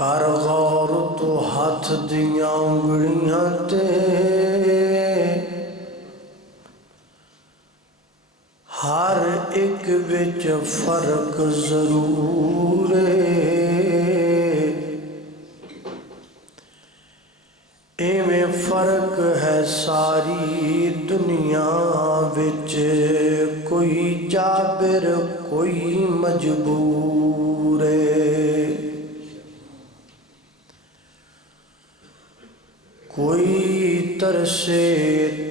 کر غور تو ہاتھ دیاں انگلیاں تے ہر ایک وچ فرق ضرور ایویں فرق ہے ساری دنیا وچ کوئی جابر کوئی مجبور کوئی ترسے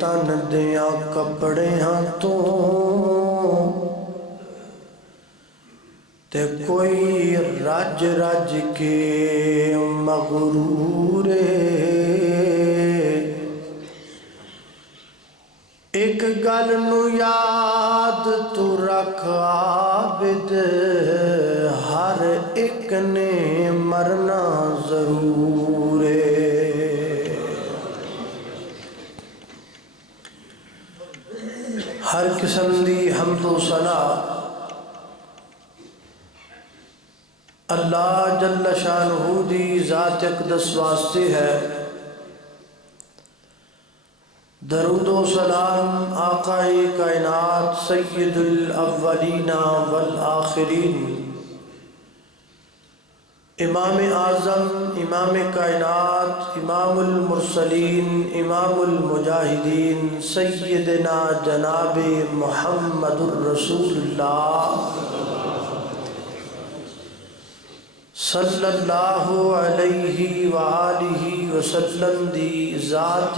تن دیاں کپڑیاں تو تے کوئی رج رج کے مغرور ایک گل نو یاد تو رکھ عابد ہر ایک نے مرنا ضرور ہر قسم دی حمد و ثنا اللہ جل شانہ دی ذات اقدس واسطے ہے۔ درود و سلام آقا کائنات سید الاولین والآخرین امام اعظم امام کائنات امام المرسلین امام المجاہدین سیدنا جناب محمد الرسول اللہ صلی اللہ علیہ وآلہ وسلم دی ذات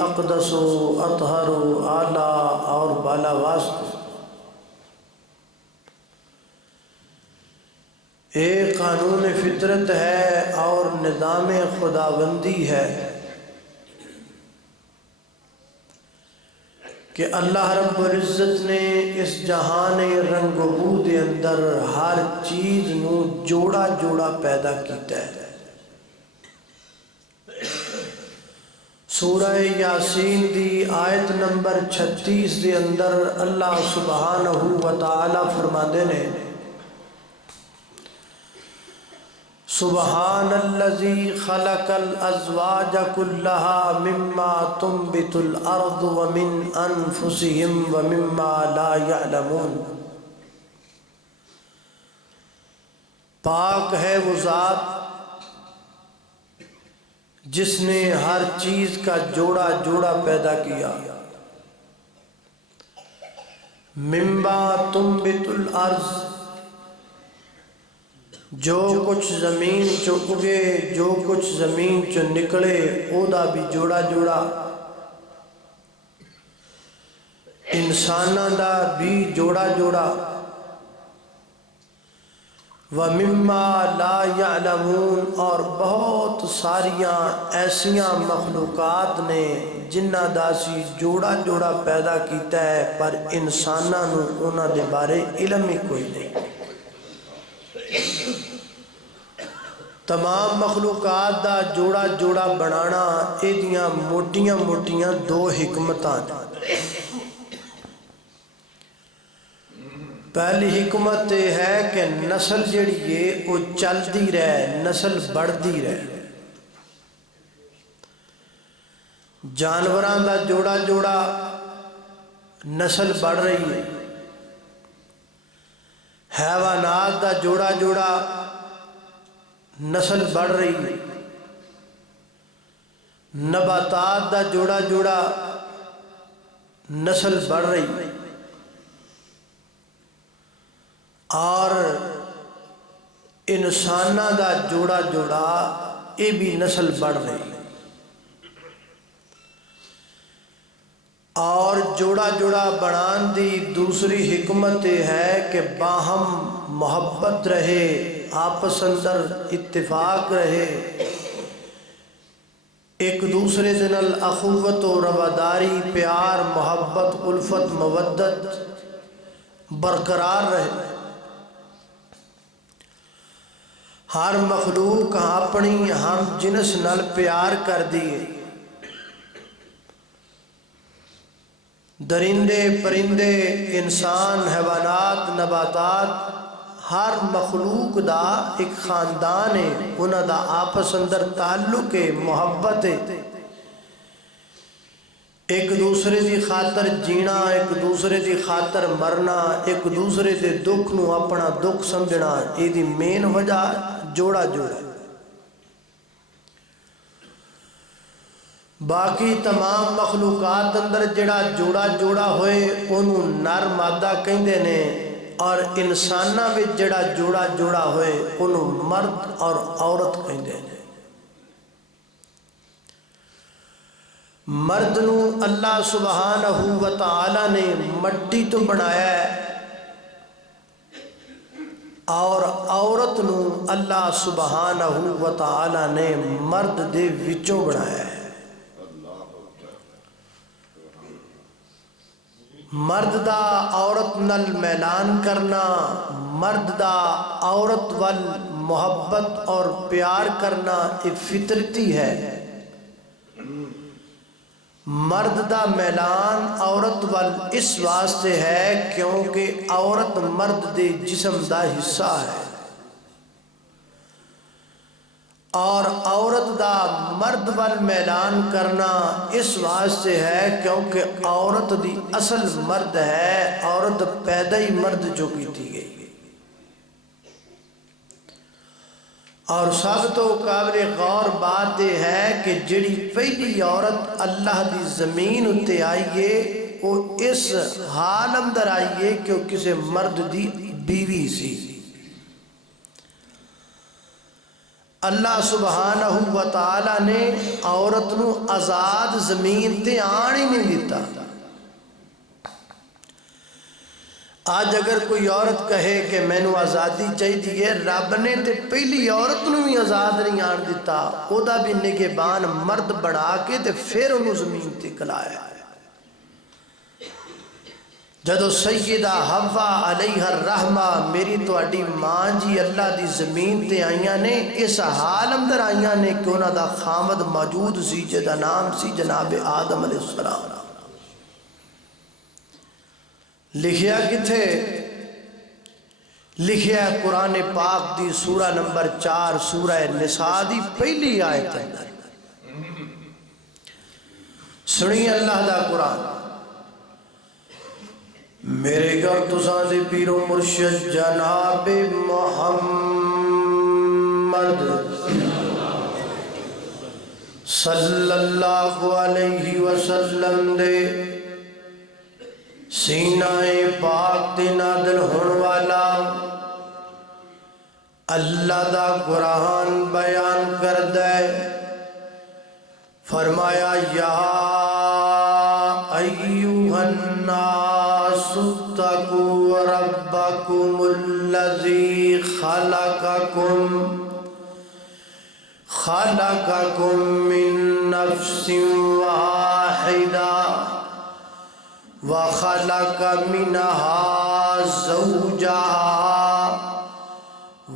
اقدس و اطہر و اعلیٰ اور بالا واسطے ایک قانون فطرت ہے اور نظام خداوندی ہے کہ اللہ رب العزت نے اس جہان رنگ و بو دے اندر ہر چیز نو جوڑا جوڑا پیدا کیتا ہے۔ سورہ یاسین دی آیت نمبر 36 دے اندر اللہ سبحانہ و تعالی فرماندے نے سبحان الذی خلق الازواج کلها مما تنبت الارض ومن انفسهم ومما لا يعلمون۔ پاک ہے وہ ذات جس نے ہر چیز کا جوڑا جوڑا پیدا کیا۔ مما تنبت الارض جو کچھ زمین چو اگے جو کچھ زمین چو نکلے او دا بھی جوڑا جوڑا، انساناں دا بھی جوڑا جوڑا، وَمِمَّا لَا يَعْلَمُونَ اور بہت ساریاں ایسیاں مخلوقات نے جنہ دا سی جوڑا جوڑا پیدا کیتا ہے پر انساناں نو انہاں دے بارے علم ہی کوئی نہیں۔ تمام مخلوقات دا جوڑا جوڑا بنانا ایدیاں موٹیاں موٹیاں دو حکمتاں۔ پہلی حکمت یہ ہے کہ نسل جڑی ہے وہ چلتی رہے، نسل بڑھتی رہے۔ جانوراں دا جوڑا جوڑا نسل بڑھ رہی ہے، حیوانات دا جوڑا جوڑا نسل بڑھ رہی ہے، نباتات دا جوڑا جوڑا نسل بڑھ رہی ہے، اور انسانہ دا جوڑا جوڑا یہ بھی نسل بڑھ رہی ہے۔ اور جوڑا جوڑا بنان دی دوسری حکمت یہ ہے کہ باہم محبت رہے، آپس اندر اتفاق رہے، ایک دوسرے دے نال اخوت و رواداری پیار محبت الفت مودت برقرار رہے۔ ہر مخلوق اپنی ہم جنس نال پیار کر دیے، درندے پرندے انسان حیوانات نباتات ہر مخلوق دا ایک خاندان ہے، انہاں دا آپس اندر تعلق ہے، محبت ہے، ایک دوسرے دی خاطر جینا، ایک دوسرے دی خاطر مرنا، ایک دوسرے دے دکھ نو اپنا دکھ سمجھنا، یہ دی مین وجہ جوڑا جوڑا ہے۔ باقی تمام مخلوقات اندر جڑا جوڑا جوڑا ہوئے انہوں نر مادہ کہندے نے، اور انسانہ میں جڑا جوڑا جوڑا ہوئے انہوں مرد اور عورت کہندے نے۔ مرد نو اللہ سبحانہ و تعالی نے مٹی تو بنایا ہے، اور عورت نو اللہ سبحانہ و تعالی نے مرد دے وچوں بنایا ہے۔ مرد دا عورت نل میلان کرنا، مرد دا عورت وال محبت اور پیار کرنا ایک فطرتی ہے۔ مرد دا میلان عورت وال اس واسطے ہے کیونکہ عورت مرد دے جسم دا حصہ ہے، اور عورت دا مرد وال میلان کرنا اس واسطے ہے کیونکہ عورت دی اصل مرد ہے، عورت پیدا ہی مرد جو کیتی گئی۔ اور سب تو قابل غور بات یہ ہے کہ جڑی پہلی عورت اللہ دی زمین اتے آئیے وہ اس حال اندر آئیے کہ وہ کسی مرد دی بیوی سی۔ اللہ سبحانہ و تعالی نے عورت نو آزاد زمین تے آن ہی نہیں دیتا۔ آج اگر کوئی عورت کہے کہ میں نو آزادی چاہیے، رب نے تے پہلی عورت نو بھی آزاد نہیں آن دیتا، او دا بھی نگہبان مرد بنا کے تے پھر انہوں زمین تے کلایا ہے۔ جدو سیدہ حوا علیہ الرحمہ میری تو اڈی ماں جی اللہ دی زمین تے آئیاں نے، اس حال اندر آئیاں نے کہ انہاں دا خامد موجود سی جدا نام سی جناب آدم علیہ السلام۔ لکھیا کتھے؟ لکھیا قرآن پاک دی سورہ نمبر 4 سورہ نساء دی پہلی آیت اندر۔ سنی اللہ دا قرآن۔ میرے گھر تساں دے پیر و مرشد جناب محمد صلی اللہ علیہ وسلم دے سینہ پاک تے نازل ہون والا اللہ دا قرآن بیان کر دے۔ فرمایا یا ایوہ الناس اتقوا ربکم الذی خلقکم من نفس واحدہ وخلق منها زوجها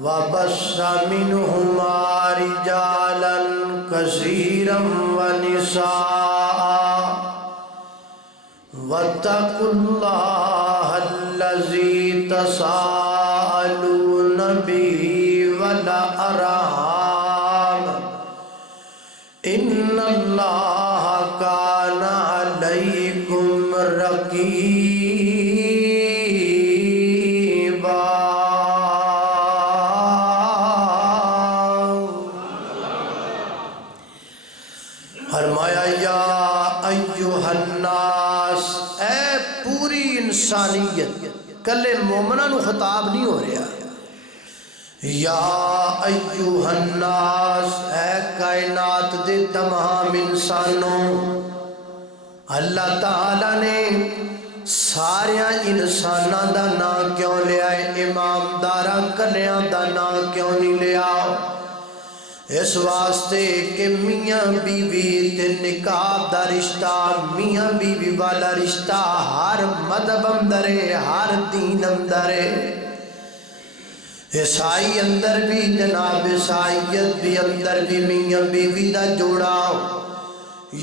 وبث منهما رجالا كثيرا ونساء واتقوا الله الذي تساءلون به والأرحام إن الله كان عليكم رقیبا۔ فرمایا یا ایوہ الناس، اے پوری انسانیت، کلے مومنہ نو خطاب نہیں ہو رہا۔ یا ایوہ الناس، اے کائنات دے تمام انسانوں، اللہ تعالیٰ نے ساریاں انساناں دا نام کیوں لیا ہے؟ امام دارا کلیاں دا نام کیوں نہیں لیا؟ اس واسطے کہ میاں بیوی تے نکاح دا رشتہ، میاں بیوی والا رشتہ ہر مذہب اندر ہے، ہر دین اندر ہے۔ عیسائی اندر بھی جناب عیسائیت بھی اندر بھی میاں بیوی دا جوڑا،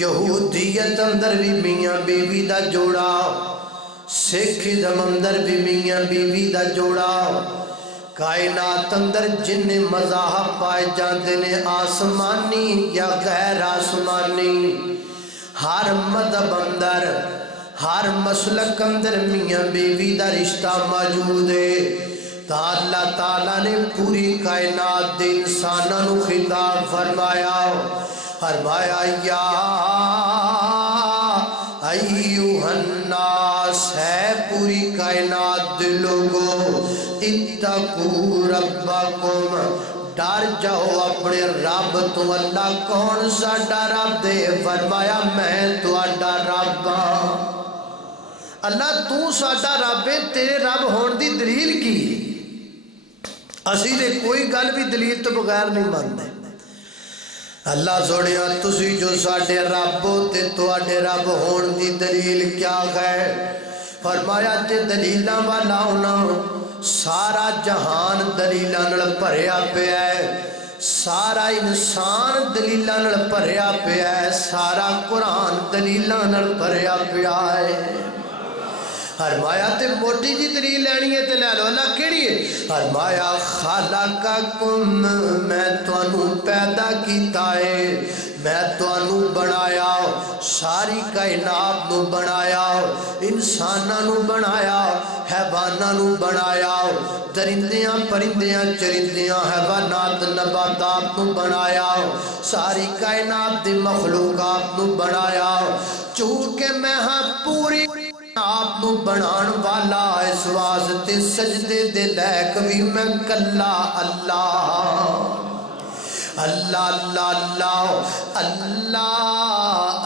یہودیت اندر بھی میاں بیوی دا جوڑا، سکھ ازم اندر بھی میاں بیوی دا جوڑا، کائنات اندر جن مذاہب پائے جاندے نے آسمانی یا غیر آسمانی، ہر مذہب اندر ہر مسلک اندر میاں بیوی دا رشتہ موجود ہے۔ تا اللہ تعالیٰ نے پوری کائنات دے انساناں نو خطاب فرمایا، فرمایا یا ایوہ الناس، ہے پوری کائنات دے لوگوں، اتقوا ربکم، ڈر جاؤ اپنے رب تو۔ اللہ کون سا رب دے؟ فرمایا میں تہاڈا رب ہاں۔ اللہ تو ساڈا رب ہے، تیرے رب ہون دی دلیل کی؟ اسی دے کوئی گل بھی دلیل تو بغیر نہیں مانتے۔ اللہ سوڑیا تسی جو ساڈے رب ہو تے تواڈے رب ہون دی دلیل کیا ہے؟ فرمایا جے دلیلاں والا ہونا، سارا جہان دلیلاں نال بھریا پیا ہے، سارا انسان دلیلاں نال بھریا پیا ہے، سارا قرآن دلیلاں نال بھریا پیا ہے۔ فرمایا تے موٹی جی دلیل لینی ہے تے لے لو۔ اللہ کیڑی ہے؟ فرمایا خالقکم، میں تانوں پیدا کیتا ہے، میں تانوں بنایا، ساری کائنات نو بنایا، انساناں نو بنایا، حیواناں نو بنایا، درندیاں پرندیاں چرندیاں حیوانات نباتات نو بنایا، ساری کائنات دی مخلوقات نو بنایا۔ چونکہ میں ہاں پوری آپ نو بنان والا، اس واسطے سجدے دے لائق بھی میں کلا اللہ اللہ اللہ اللہ اللہ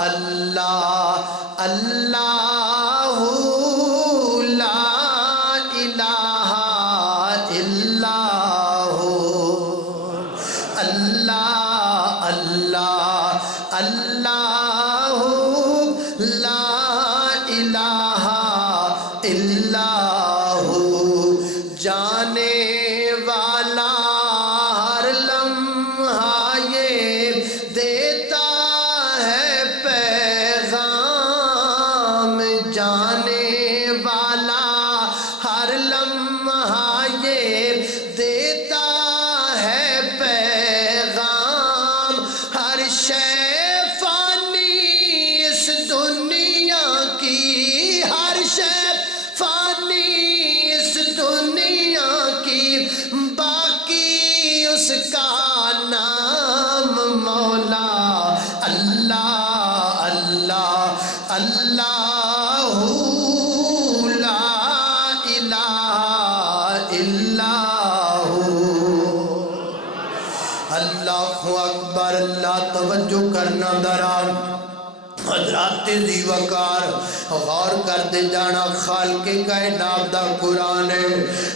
اللہ لا الہ الا ہو، اللہ اللہ اللہ لا الہ الا ہو، جانے والا ہر لمحہ یہ دیتا ہے پیغام، جانے والا ہر لمحہ یہ دیتا ہے پیغام، ہر شے فانی اس دنیا کی، ہر شے فانی اس دنیا کی، باقی اس کا نام مولا اللہ اللہ اللہ لا الہ الا ہو۔ اللہ اکبر، اللہ توجہ کرنا دران حضرات ذی وقار غور کر دے جانا، خالق کائنات دا قرآن ہے۔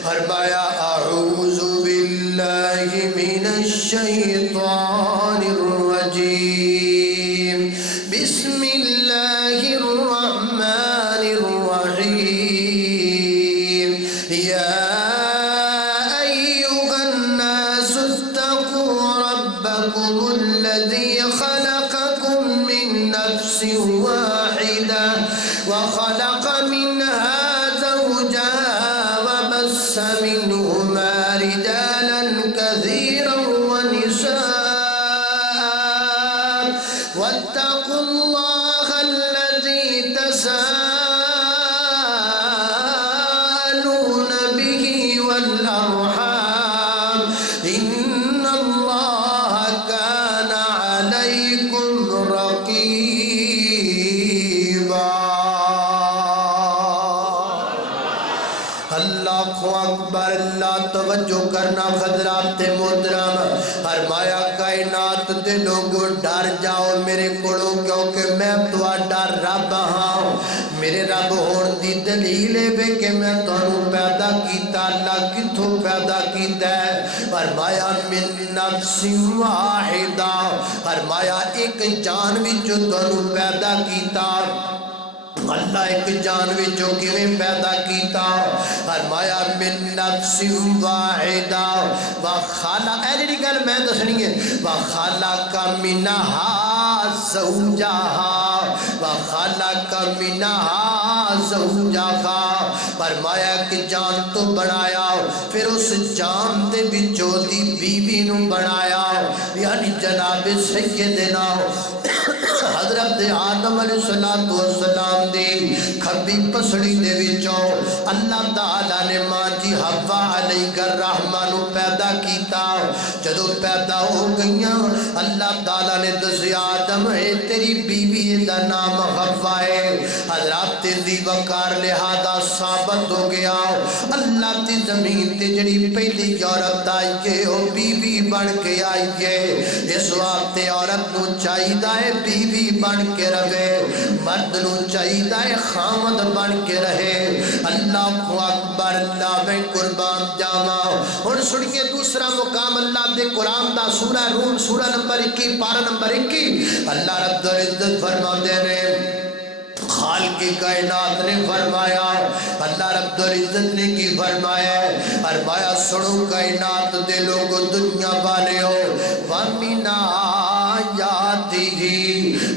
فرمایا اعوذ باللہ من الشیطان الرجیم، بسم اللہ الرحمن الرحیم، یا ایہا الناس اتقوا ربکم الذی خلقکم من نفس واحدہ وخلق منها زوجها وبث منهما رجالا كثيرا ونساء واتقوا الله الذي تساءلون به والأرحام إن الله كان عليكم رقيبا۔ اللہ اکبر، اللہ توجہ کرنا حضرات محترم۔ فرمایا کائنات دے لوگوں ڈر جاؤ میرے کولوں، کیونکہ میں تہاڈا رب ہاں۔ میرے رب ہون دی دلیل ہے کہ میں تانوں پیدا کیتا۔ اللہ کتھوں پیدا کیتا ہے؟ فرمایا من نفس واحدہ، فرمایا ایک جان وچوں تانوں پیدا کیتا۔ اللہ ایک جان وچوں کیویں پیدا کیتا؟ فرمایا من نفس واحدہ وخلق، اے جڑی گل میں دسنی ہے، وخلق منہا زوجہا وخلق منہا زوجہا، فرمایا کہ جان تو بنایا پھر اس جان دے بچوں دی بیوی نو بنایا، یعنی جناب سیدنا حضرت آدم علیہ السلام دی کھبی پسڑی دے وچوں اللہ تعالیٰ نے ماں جی حوا علیہ الرحمہ نو پیدا کیتا۔ جدو پیدا ہو گئیاں اللہ تعالیٰ نے دسیا آدم ہے تیری بیوی دا نام حوا ہے، حضرات دی وقار لہذا ثابت ہو گیا اللہ تی زمین تے جڑی پہلی عورت آئی ہے وہ بیوی بن کے آئی ہے۔ اس وقت عورت نو چاہیدہ ہے بیوی بن کے رہے، مرد نو چاہیدہ ہے خامد بن کے رہے۔ اللہ کو اکبر، اللہ میں قربان جاواں۔ اور سنیے دوسرا مقام اللہ دے قرآن دا سورہ روم سورہ نمبر 21 پارہ نمبر 21 اللہ رب العزت فرماتے ہیں، خالق کائنات نے فرمایا، اللہ رب العزت نے کی فرمایا، فرمایا سنو کائنات دے لوگو دنیا والے ہو، وَمِنْ آیَاتِهِ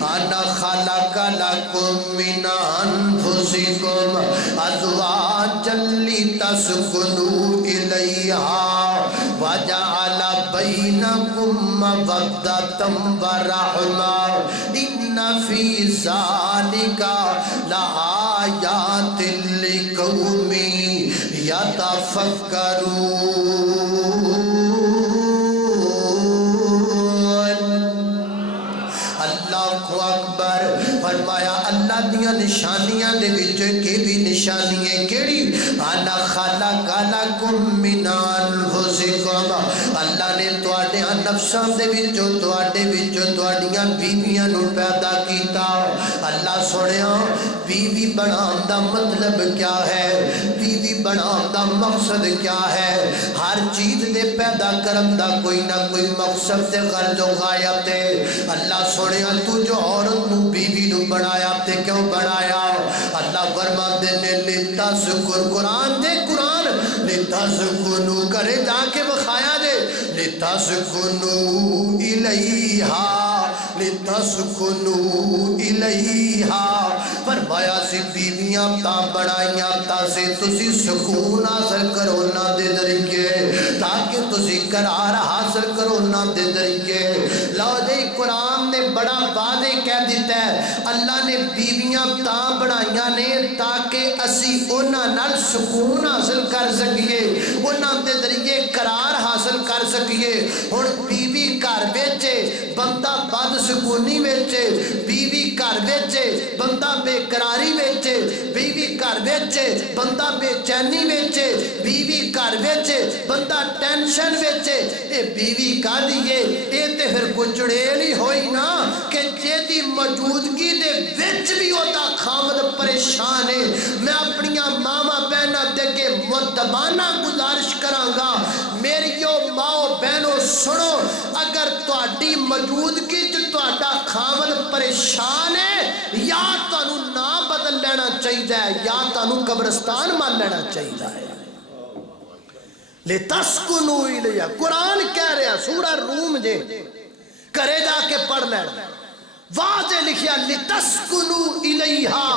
أَنَّ خَلَقَ لَكُم مِّنْ أَنفُسِكُمْ أَزْوَاجًا لِتَسْكُنُوا إِلَيْهَا وَجَعَلَ بَيْنَكُم مَّوَدَّةً وَرَحْمَةً إِنَّ فِي ذَلِكَ لَآيَاتٍ لِقَوْمٍ يَتَفَكَّرُونَ۔ اللہ اکبر، فرمایا اللہ دیاں نشانیاں دے وچ کی بھی نشانی ہے کیڑی؟ انا خلق لکم من انفسکم، اللہ نے تواڈے نفساں دے وچوں تواڈیاں بیویاں نو پیدا کیتا۔ اللہ سنیا بیوی بنان دا مطلب کیا ہے، بیوی بنان دا مقصد کیا ہے؟ ہر چیز دے پیدا کرن دا کوئی نہ کوئی مقصد تے غرض و غایت ہے۔ اللہ سنیا تو جو عورت نو بیوی نو بنایا تے کیوں بنایا؟ اللہ فرماتے ہیں لتذکر، قرآن دے قرآن لتذکروا کرے جا کے بخایا دے، لتذکروا الیہا لتسکنوا الیہا، فرمایا سی بیویاں تا بڑائیاں تا سے تسی سکون حاصل کرو نا دے ذریعے، تاکہ تسی قرار حاصل کرو نا دے ذریعے۔ لو دے قرآن نے بڑا واضح کہہ دیتا ہے اللہ نے بیویاں تا بڑھائیاں نے تاکہ اسی انہاں نال سکون حاصل کر سکیے، انہاں دے ذریعے قرار حاصل کر سکیے۔ ہن بیوی گھر وچ بندہ بد سکونی وچ، بیوی گھر وچ بندہ بے قراری وچ، بیوی گھر وچ بندہ بے چینی وچ، بیوی گھر وچ بندہ ٹینشن وچ، اے بیوی کا دیئے اے تے پھر کچھ چڑیل ہی ہوئی نا کہ جیدی موجودگی دے وچ بھی ہوتا خامد پریشان ہے۔ میں اپنیاں ماما بہنہ دے کے مدبانہ گزارش کرانگا، میریو ماؤ بہنوں سنو، اگر تواڈی موجودگی جو تواڈا خامد پریشان ہے یا تانوں نہ بدل لینا چاہیے یا تانوں قبرستان مان لینا چاہیے۔ لِتَسْكُنُوا إِلَيْهَا، قرآن کہہ رہے ہیں سورہ روم جے کرے جا کے پڑھ لینا، واضح لکھیا لِتَسْكُنُوا إِلَيْهَا،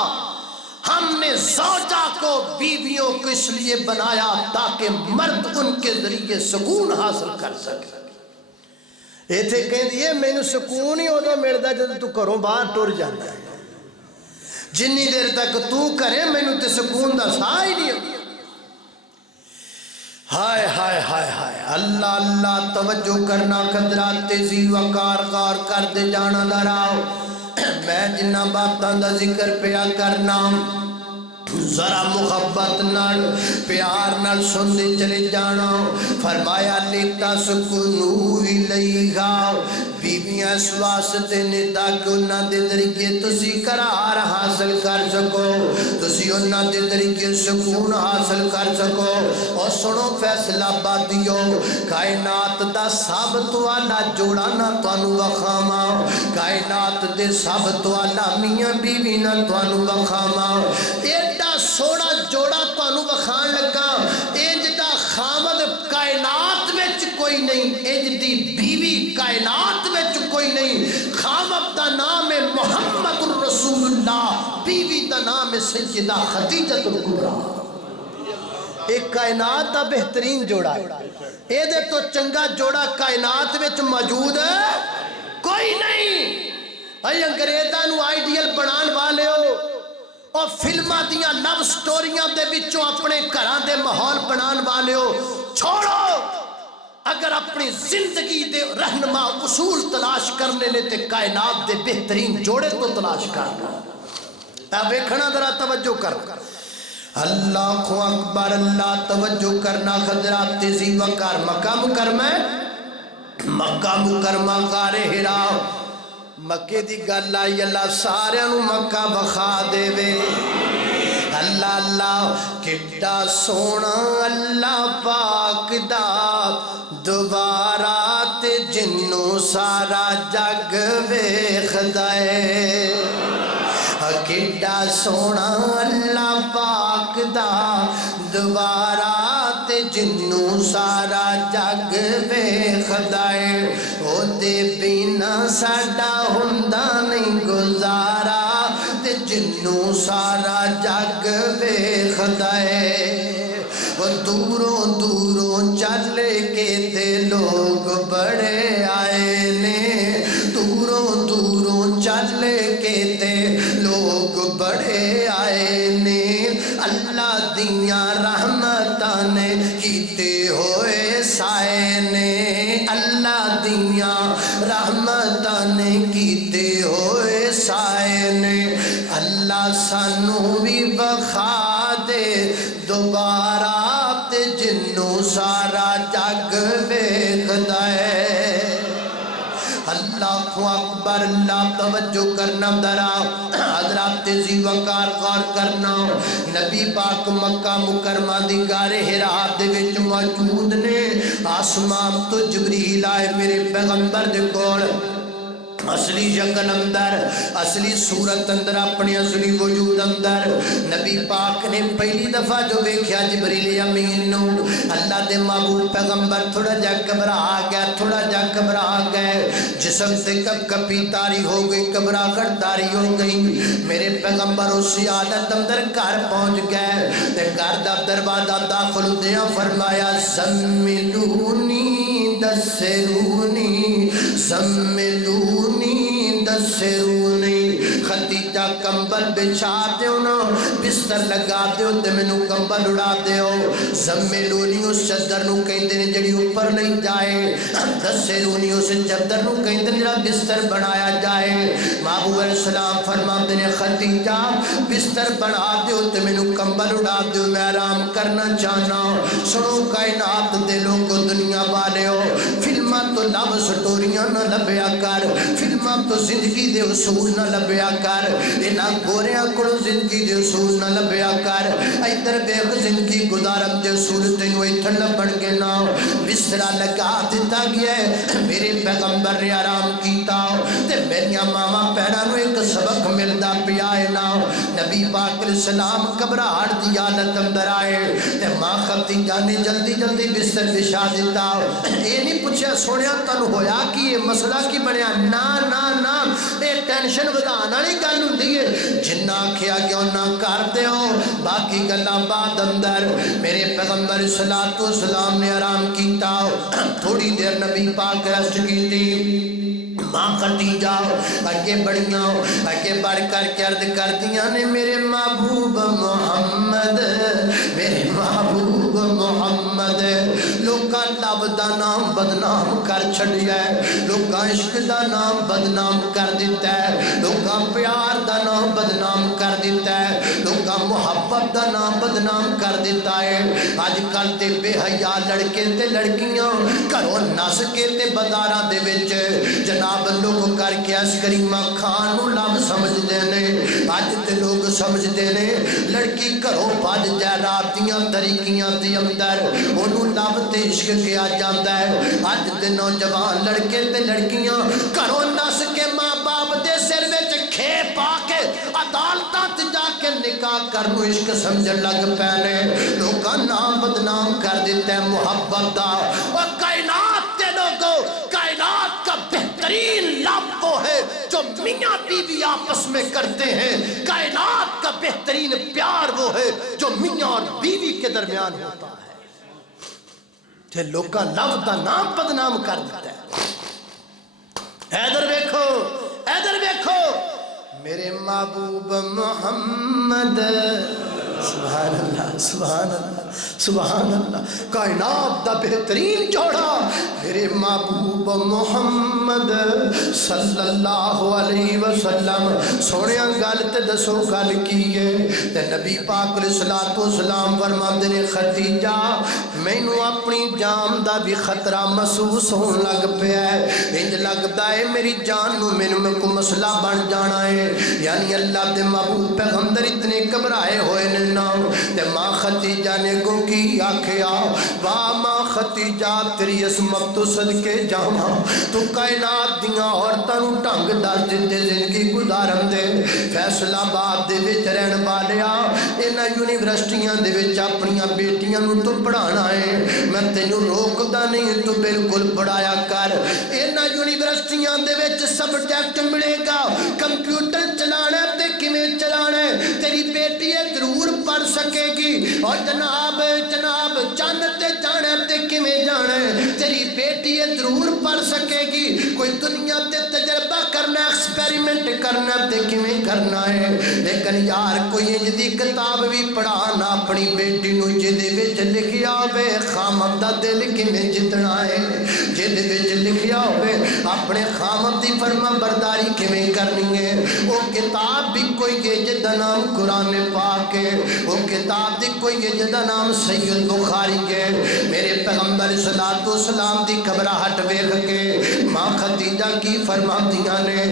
ہم نے زوجہ کو بیویوں کو اس لیے بنایا تاکہ مرد ان کے ذریعے سکون حاصل کر سکے۔ ایتھے کہیں دیئے میں نے سکون ہی ہوتا ملتا جب تو کروں باہر ٹور جاتا ہے، جنی دیر تک تو کرے میں نے تے سکون دا سا ہی نہیں ہوتا۔ ہائے ہائے ہائے ہائے، اللہ اللہ توجہ کرنا قدرات تیزی وقار غار کر دے جانا دراؤ۔ میں جنہ باتاں دا ذکر پیا کرنا ذرا محبت نال پیار نال سن دے چلے جانا۔ فرمایا لِتَسْكُنُوا إِلَيْهَا، بیویاں اس واسطے نے تاکہ انہاں دے ذریعے تسی قرار حاصل کر سکو، تسی انہاں دے ذریعے سکون حاصل کر سکو۔ اور سنو فیصلہ بادیو، کائنات دا سب تو اعلیٰ جوڑا نہ توانوں وکھاواں، کائنات دے سب تو اعلیٰ میاں بیوی نہ توانوں وکھاواں، ایڈا سوڑا جوڑا توانوں وکھان لگا، انج دا خامد کائنات وچ کوئی نہیں، انج دی بیوی کائنات وچ کوئی نہیں۔ خامد دا نام سیدہ خدیجہ الکبریٰ، ایک کائنات دا بہترین جوڑا ہے، اے دے تو چنگا جوڑا کائنات وچ موجود کوئی نہیں۔ اے انگریزاں نو آئیڈیل بنان والے ہو اور فلماں دیاں لو سٹوریاں دے وچوں اپنے گھراں دے ماحول بنان والے ہو، چھوڑو۔ اگر اپنی زندگی دے رہنما اصول تلاش کرنے نے تے کائنات دے بہترین جوڑے تو تلاش کرنا۔ اب دیکھنا ذرا توجہ کر، اللہ اکبر، اللہ توجہ کرنا حضرات تیزی وقار۔ مکہ مکرمہ، مکہ مکرمہ غار حرا، مکے دی گل آئی، اللہ سارے نو مکہ بخا دے وے۔ اللہ اللہ کڈا سونا اللہ پاک دا دوبارہ تے جنوں سارا جگ ویکھدا اے۔ کڈا سونا اللہ پاک دا دوبارہ تے جنوں سارا جگ ویکھدا اے۔ او دے بنا ساڈا ہوندا نہیں گزارا تے جنوں سارا جگ ویکھدا اے۔ وہ دوروں دوروں چل کے تے لوگ بڑے آئے نے، دوروں دوروں چل کے تے لوگ بڑے آئے نے۔ اللہ دیاں رحمتاں نے کیتے ہوئے سائے نے، اللہ دیاں رحمتاں نے کیتے ہوئے سائے نے۔ اللہ سانو بھی بخا دے دوبارہ تے جنوں سارا جگ ویکھدا اے۔ اللہ اکبر، اللہ توجہ کرنا ذرا حضرات تیزی وقار غور کرنا۔ نبی پاک مکہ مکرمہ دی غار حرا دے وچ موجود نے، آسمان تو جبریل آئے میرے پیغمبر دے کول، اصلی شکل اندر، اصلی صورت اندر، اپنی اصلی وجود اندر۔ نبی پاک نے پہلی دفعہ جو ویکھیا جبریل امین نو، اللہ دے محبوب پیغمبر تھوڑا جا گھبرا گیا، تھوڑا جا گھبرا گئے، جسم سے کپ کپی تاری ہو گئی، گھبراہٹ تاری ہو گئی۔ میرے پیغمبر اسی حالت اندر گھر پہنچ گئے تے گھر دا دروازہ داخل ہوندیاں فرمایا زملونی دسرونی زملونی دسرونی، خدیجہ کمبل بچھا دیو نا، بستر لگا دیو تے مینوں کمبل اڑا دیو۔ زملونی اس چادر نو کہندے نے جڑی اوپر نہیں جائے، دسرونی اس چادر نو کہندے نے جڑا بستر بنایا جائے۔ محبوب علیہ السلام فرماندے نے خدیجہ بستر بنا دیو تے مینوں کمبل اڑا دیو، میں آرام کرنا چاہنا۔ سنو کائنات دے لوگو، دنیا والےو، فلماں تو لو سٹوریاں نہ لبیا کر، فلماں تو زندگی دے اصول نہ لبیا کر، انہاں گوریاں کولوں زندگی دے اصول نہ لبیا کر۔ ادھر ویکھ زندگی گزارن دے اصول تینوں ایتھے لبن گے نا۔ بسترا لگا دتا گیا ہے، میرے پیغمبر نے آرام کیتا تے میریاں ماواں پیراں نوں ایک سبق ملدا پیا ہے نا۔ نبی پاک علیہ السلام گھبراہٹ دی حالت اندر آئے تے ماں خدیجہ نے جلدی جلدی بستر بچھا دیتا۔ اے نہیں پوچھیا سونیا تانوں ہویا کی، یہ مسئلہ کی بنیا؟ نا نا نا، اے ٹینشن ودان والی گل ہوندی ہے، جنہ آکھیا گیا نہ کر دیو، باقی گلاں بعد اندر۔ میرے پیغمبر صلی اللہ علیہ وسلم نے آرام کیتا، تھوڑی دیر نبی پاک ریسٹ کیتی۔ ماں خدیجہ اگے بڑھیاں، اگے بڑھ کر کے عرض کر دیاں نے میرے محبوب محمد، میرے محبوب محمد، لوکاں لب دا نام بدنام کر چھڑیا ہے، لوکاں عشق دا نام بدنام کر دیتا ہے، لوکاں پیار دا نام بدنام کر دیتا ہے، لوکاں محبت دا نام بدنام کر دیتا ہے۔ آج کل تے بے حیا لڑکے تے لڑکیاں گھروں نس کے تے بازاراں دے وچ جناب لوگ کر کے عسکریمہ خان نو لب سمجھدے نے۔ اج تے لوگ سمجھدے نے لڑکی گھروں بھج جائے رات دیاں طریقیاں دے اندر اونوں لب تے عشق کیا جاندا ہے۔ اج تے نوجوان لڑکے تے لڑکیاں گھروں نس کے ماں باپ دے سر وچ کھے پا کے عدالتاں تے جا کے نکاح کرنو عشق سمجھن لگ پے نے۔ لوکاں نام بدنام کر دیتا ہے محبت دا۔ اور کائنات تے لوگوں، کائنات کا بہترین لب وہ ہے جو جو میاں بیوی آپس میں کرتے ہیں، کائنات کا بہترین پیار وہ ہے جو میاں اور بیوی کے درمیان ہوتا ہے۔ تے لوکاں لو دا نام بدنام کر دیتا ہے۔ ادھر دیکھو، ادھر دیکھو، میرے محبوب محمد، سبحان اللہ سبحان اللہ سبحان اللہ، کائنات دا بہترین جوڑا میرے محبوب محمد صلی اللہ علیہ وسلم۔ سونے گل تے دسو گل کی ہے تے نبی پاک علیہ الصلوۃ والسلام فرماندے نے خدیجہ مینوں اپنی جان دا بھی خطرہ محسوس ہون لگ پیا ہے، انج لگدا ہے میری جان نو میں کو مسئلہ بن جانا ہے، یعنی اللہ دے محبوب پیغمبر اتنے گھبرائے ہوئے نے نا۔ تے ماں خدیجہ نے کو کی آکھیا، واہ ماں خدیجہ تیری عصمت تو صدقے جاواں، تو کائنات دیاں عورتاں نوں ڈھنگ دس دتے زندگی گزارن دے، فیصل آباد دے وچ رہن والیا انہاں یونیورسٹیاں دے وچ اپنیاں بیٹیاں نوں تو پڑھانا ہے، میں تینوں روکدا نہیں، تو بالکل پڑھایا کر۔ انہاں یونیورسٹیاں دے وچ سبجیکٹ ملے گا، کمپیوٹر چلانا تے کیویں چلانا ہے تیری بیٹی ضرور پڑھ سکے گی، اور جناب جناب چند تے جانا تے کیویں جانا ہے تیری بیٹی ضرور پڑھ سکے گی، کوئی دنیا تے تجربہ کرنا ایکسپیریمنٹ کرنا تے کیویں کرنا ہے، لیکن یار کوئی انج دی کتاب بھی پڑھانا اپنی بیٹی نو جدے وچ لکھیا ہوے خامد دا دل کیویں جتنا ہے، جدے وچ لکھیا ہوے اپنے خامد دی فرما برداری کیویں کرنی ہے، وہ کتاب بھی کوئی ہے جدا نام قرآن پاک ہے، وہ کتاب دی کوئی ہے جدا نام سید بخاری ہے۔ میرے پیغمبر صلی اللہ علیہ وسلم دی گھبراہٹ ویکھ کے ماں خدیجہ کی فرماندیاں نے،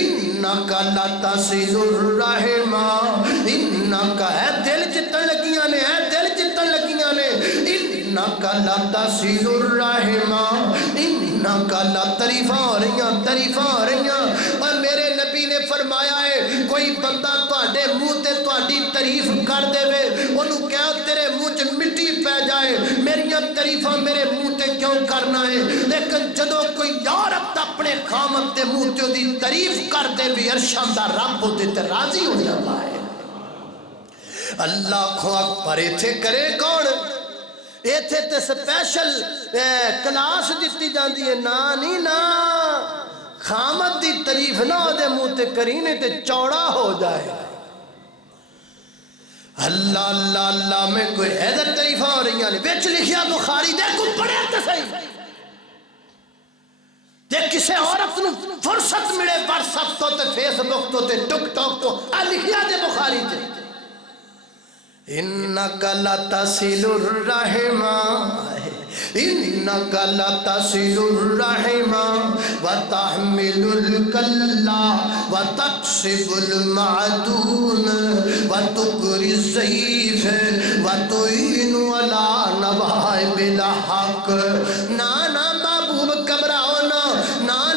انکا لا تصل الرحم، انکا ہے دل جتن لگیاں نے، ہے دل جتن لگیاں نے، انکا لا تصل الرحم، انکا لا تعریفاں ہو رہیاں تعریفاں ہو رہیاں۔ اور میرے نبی نے فرمایا ہے کوئی بندہ تواڈے منہ تے تواڈی تعریف کر دے وے اونوں کہو تیرے منہ چ مٹی پہ جائے، میریاں تعریفاں میرے منہ تے کیوں کرنا ہے، لیکن جدوں کوئی عورت اپنے خامد دے منہ تے اودی تعریف کر دے وے عرشاں دا رب اودے تے راضی ہو جاتا ہے۔ اللہ کو اکبر ایتھے کرے کون؟ ایتھے تے سپیشل کلاس دتی جاندی ہے، نا نہیں نا، خامد دی تعریف نہ دے منہ تے کرینے تے چوڑا ہو جائے۔ اللہ اللہ اللہ میں کوئی حیدر تعریفہ ہو رہی ہیں، بیچ لکھیا بخاری دیکھو پڑھے تے صحیح، دیکھ کسے عورت نو فرصت ملے واٹس ایپ تو تے فیس بک تو تے ٹک ٹاک تو لکھیا دے بخاری تے، انکا لا تصل الرحم، انکا لا تصل الرحم وتحمل الکلا وتکسب المعدوم وتقری الضعیف وتعین علی نوائب الحق۔ نانا محبوب گھبراؤ نا،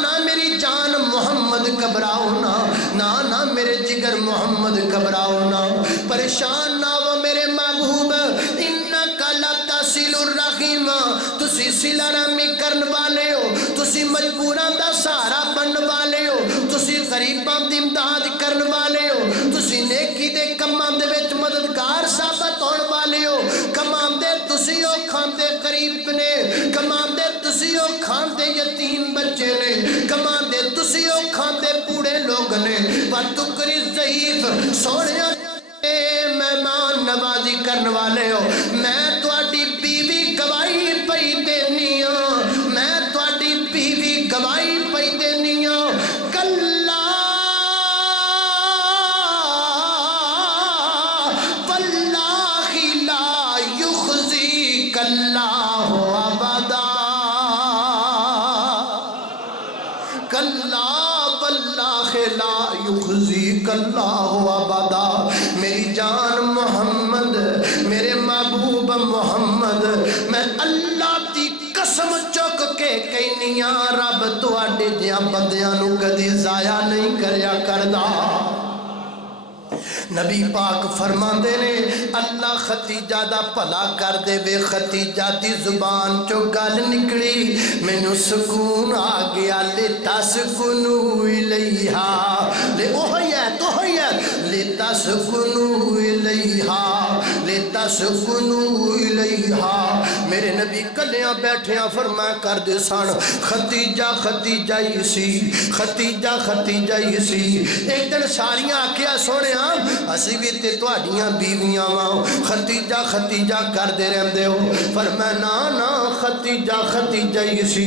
نا میری جان محمد گھبراؤ نا، نا میرے جگر محمد گھبراؤ نا، پریشان نہ ہو میرے محبوب، انکا لا تصل الرحم، تسی صلہ رحمی کرن والے ہو، تسی مجبوراں دا سہارا بنن والے ہو، تسی غریباں دی امداد کرن والے ہو، تسی نیکی دے کماں دے وچ مددگار ثابت ہون والے ہو، کماندے تسی ہو کھاندے غریب نے، کماندے تسی ہو کھاندے یتیم بچے نے، کماندے تسی ہو کھاندے بوڑھے لوگ نے، وتقری الضعیف، سونیا مہمان نوازی کرن والے ہو، میں تواڈی بیوی گواہی پئی دینی ہوں، میں تواڈی بیوی گواہی پئی دینی ہوں، کلا واللہ لا یخزیک اللہ ابدا، کلا واللہ لا یخزیک اللہ ابدا۔ میری جان محمد، میرے محبوب محمد، میں اللہ دی قسم چک کے کہنیاں رب تواڈے جیاں بندیاں نو کدی ضائع نہیں کریا کردا، نبی پاک فرماندے نے اللہ ختیجہ دا بھلا کر دے وے ختیجہ دی زبان چو گل نکلی مینوں سکون آ گیا لتسکنوا الیہا لے اوہی ہے تو ہوئی ہے لتسکنوا الیہا لتسکنوا الیہا میرے نبی کلیاں بیٹھیاں فرمایا کر دے سن ختیجہ ختیجہ ہی سی ختیجہ ختیجہ ہی سی ایک دن ساریاں آکیا سونے اسی بھی تے تواڈیاں بیویاں واں ختیجہ ختیجہ کر دے رہندے ہو فرمایا نا نا ختیجہ ختیجہ ہی سی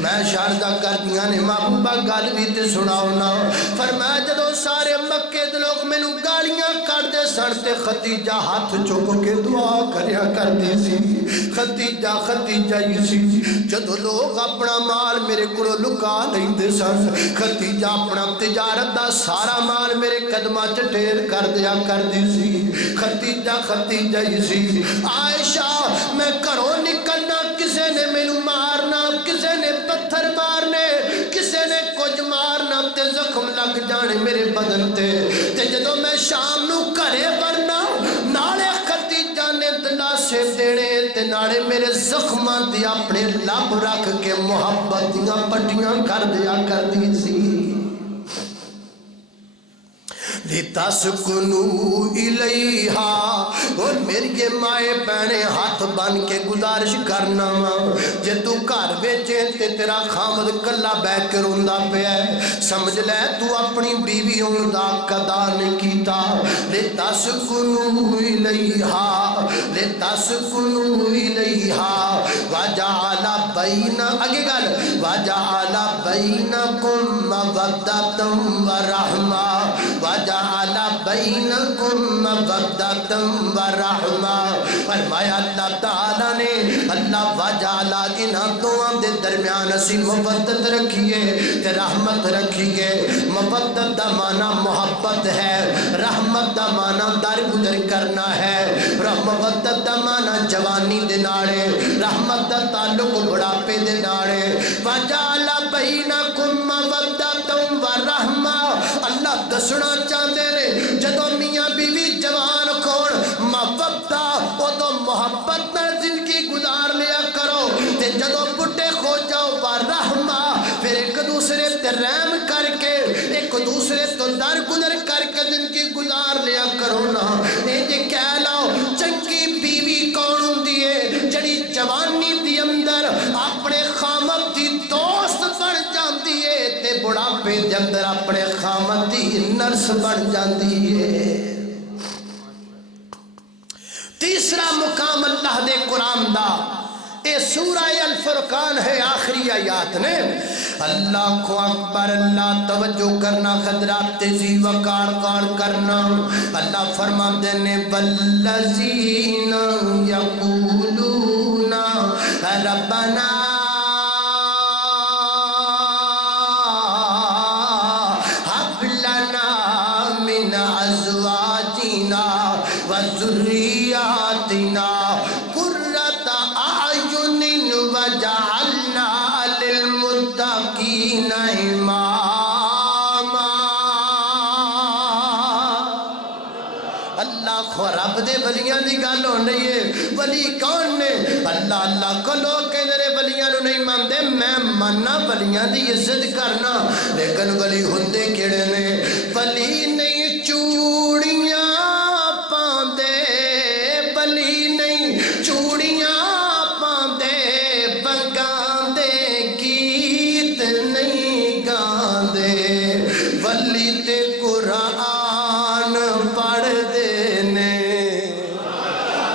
میں شاردہ کر دیاں نے محبوبہ گل بھی تے سناؤ نا فرمایا جدو سارے مکے دے لوگ مینوں گالیاں کر دے سن تے ختیجہ ہاتھ چک کے دعا کریا کر دے سی ختیجہ ختیجہ ہی سی جدو لوگ اپنا مال میرے کو لکا لیندے سن ختیجہ اپنا تجارت دا سارا مال میرے قدمہ چ ڈھیر کر دیا کر دی سی ختیجہ ختیجہ ہی سی عائشہ میں گھروں نکلنا کسے نے مینوں مارنا کسے نے پتھر مارنے کسے نے کچھ مارنا تے زخم لگ جانے میرے بدن تے جدوں میں شام نو گھرے ورنا نالے ختیجہ نے دلاسے دینے تے نالے میرے زخماں دی اپنے لب رکھ کے محبت دیاں پٹیاں کر دیا کر دی سی لِتَسْكُنُوا إِلَيْهَا اور میری یہ مائے بہنیں ہاتھ بن کے گزارش کرنا جے تو گھر وچے تے تیرا خامد کلا بہ کے روندا پیا ہے سمجھ لے تو اپنی بیوی ہون دا قدا نہیں کیتا لِتَسْكُنُوا إِلَيْهَا لِتَسْكُنُوا إِلَيْهَا وَجَعَلَ بَيْنَ اگے گل وَجَعَلَ بَيْنَكُمْ مَوَدَّةً وَرَحْمَةً وَجَعَلَ بَيْنَكُمْ مَوَدَّةً وَرَحْمَةً فرمایا اللہ تعالیٰ نے اللہ وَجَعَلَ انہاں دوہاں دے درمیان اسی مودت رکھیے تے رحمت رکھیے مودت دا معنی محبت ہے رحمت دا معنی درگزر کرنا ہے مودت دا معنی جوانی دے ناڑے رحمت دا تعلق بڑھاپے دے ناڑے وَجَعَلَ بَيْنَكُمْ مَوَدَّةً وَرَحْمَةً اللہ دسنا چاہتے نے جدو میاں بیوی جوان کھوڑ محبت او تو محبت نہ زندگی گزار لیا کرو تے جدو بڑھے کھو جاؤ ورحمہ پھر ایک دوسرے تے رحم کر کے ایک دوسرے تو در گزر کر کے زندگی گزار لیا کرو نا یہ کہہ لاؤ چنگی بیوی کون ہوندی ہے جڑی جوانی دی اندر اپنے خامد دی دوست بن جاندی ہے تے بڑھاپے دے اندر اپنے خامد دی نرس بن جاندی ہے تیسرا مقام اللہ دے قرآن دا اے سورہ الفرقان ہے آخری آیات نے اللہ کو اکبر اللہ توجہ کرنا خطرات تیزی وقار قار کرنا اللہ فرماتے نے والذین یقولون ربنا هب لنا من ازواجنا وذریاتنا قرۃ اعین وجعلنا للمتقین اماما اللہ خو رب دے ولیاں دی گل ہو رہی ہے ولی کون نے اللہ اللہ کو لوگ کہندے نے ولیاں نو نہیں مانتے میں ماننا ولیاں دی عزت کرنا لیکن ولی ہوندے کیڑے نے ولی نہیں چوڑیاں پاندے ولی نہیں چوڑیاں پاندے بگاندے گیت نہیں گاندے ولی تے قرآن پڑھ دے نے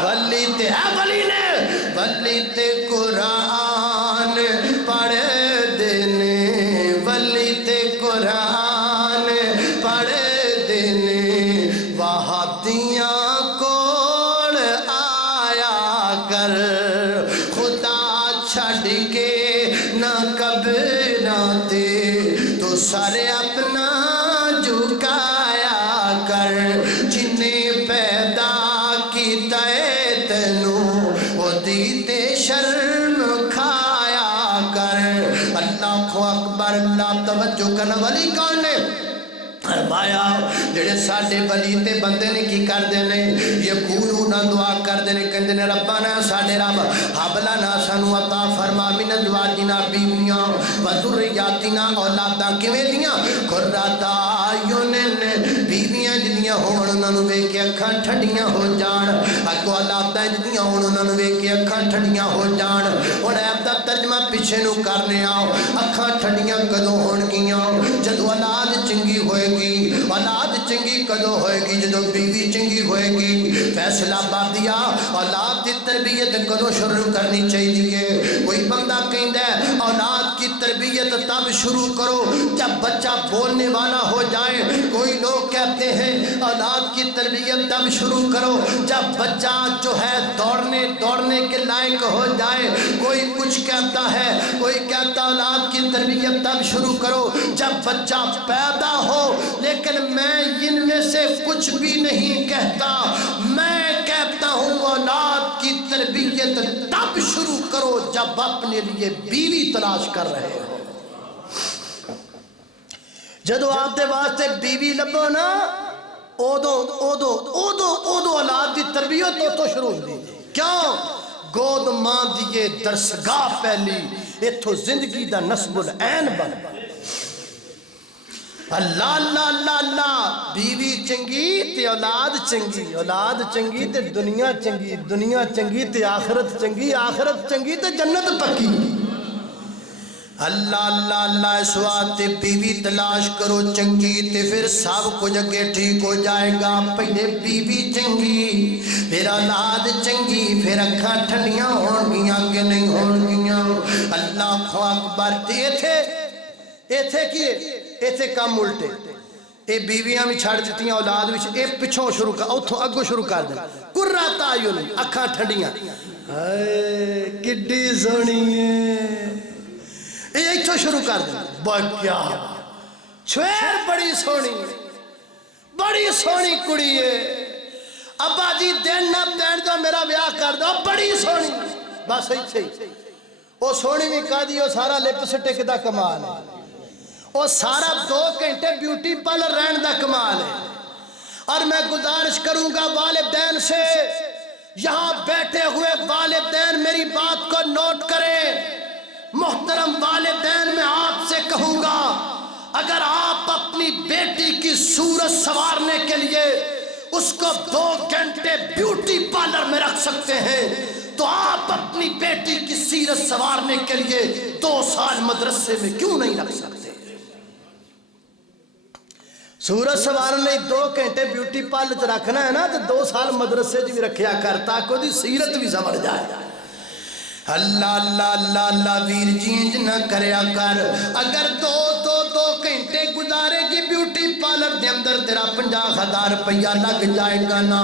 ولی تے ہے ولی نے ولی تے قرآن پڑھ دے نے ولی تے قرآن پڑھ دے نے وہابیاں کول آیا کر خدا چھڑ کے نہ قبراں تے تو سارے اپنا جھکایا کر جنہیں پیدا کیتا ہے تینوں وہ دیتے شرم کھایا کر اللہ کو اکبر اللہ توجہ کرنا ولی کون نے فرمایا جڑے ساڈے ولی تے بندے نے کی کردے نے یقولون دعا کردے نے کہندے نے ربنا ساڈے رب حب لنا سانو عطا فرما من ازواجنا بیویاں و ذریاتنا اولاداں کیویں دیاں قرۃ اعین بیویاں جدیاں ہون انہاں نوں ویکھ کے اکھاں ٹھنڈیاں ہو جان اگوں اولاداں جدیاں ہون انہاں نوں ویکھ کے اکھاں ٹھنڈیاں ہو جان ہن ایپ دا ترجمہ پیچھے نوں کرنے آ اکھاں ٹھنڈیاں کدوں ہون گیاں جدوں اولاد چنگی ہوئے اولاد چنگی کدو ہوئے گی جدو بیوی چنگی ہوئے گی فیصلہ بادیا اولاد کی تربیت کدو شروع کرنی چاہیے کوئی بندہ کہندا ہے اولاد کی تربیت تب شروع کرو جب بچہ بولنے والا ہو جائے کوئی لوگ کہتے ہیں اولاد کی تربیت تب شروع کرو جب بچہ جو ہے دوڑنے کے لائق ہو جائے کوئی کچھ کہتا ہے کوئی کہتا اولاد کی تربیت تب شروع کرو جب بچہ پیدا ہو لیکن میں ان میں سے کچھ بھی نہیں کہتا میں کہتا ہوں اولاد کی تربیت تب شروع کرو جب اپنے لیے بیوی تلاش کر رہے ہو جدو آپ دے واسطے بیوی لبو نا اودو اولاد دی تربیت تو شروع ہوئی کیوں گود ماں دیئے درسگاہ پہلی اتھو زندگی دا نصب العین بن اللہ اللہ اللہ اللہ بیوی چنگی تے اولاد چنگی تے دنیا چنگی تے آخرت چنگی تے جنت پکی اللہ اللہ اللہ اس واسطے بیوی تلاش کرو چنگی تے پھر سب کچھ اگے ٹھیک ہو جائے گا پہلے بیوی چنگی پھر اولاد چنگی پھر اکھاں ٹھنڈیاں ہون گیاں کہ نہیں ہون گیاں اللہ اکبر ایتھے کیے ایتھے کام الٹے اے بیویاں بھی چھڑ دیتی ہیں اولاد بھی اے پچھوں شروع کر اتھوں اگو شروع کر دیں قرۃ اعین اکھاں ٹھنڈیاں کڈی سونی ہے اے ایتھوں شروع کر دیں بکیا چھویر بڑی سونی کڑی ہے ابا جی دین نہ دین دو میرا بیاہ کر دو بڑی سونی بس ایتھے او سونی بھی کہا دی او سارا لپ سٹک دا کمال ہے وہ سارا 2 گھنٹے بیوٹی پارلر رہن دا کمال ہے اور میں گزارش کروں گا والدین سے یہاں بیٹھے ہوئے والدین میری بات کو نوٹ کریں محترم والدین میں آپ سے کہوں گا اگر آپ اپنی بیٹی کی صورت سنوارنے کے لیے اس کو 2 گھنٹے بیوٹی پارلر میں رکھ سکتے ہیں تو آپ اپنی بیٹی کی سیرت سنوارنے کے لیے 2 سال مدرسے میں کیوں نہیں رکھ سکتے سورج سوارنے 2 گھنٹے بیوٹی پارلر رکھنا ہے نا تو 2 سال مدرسے بھی رکھیا کر تاکہ دی سیرت بھی سمجھ جائے اللہ اللہ اللہ اللہ ویر جینج نہ کریا کر اگر 2 گھنٹے گزارے گی بیوٹی پارلر دے اندر تیرا 50,000 روپیہ لگ جائے گا نا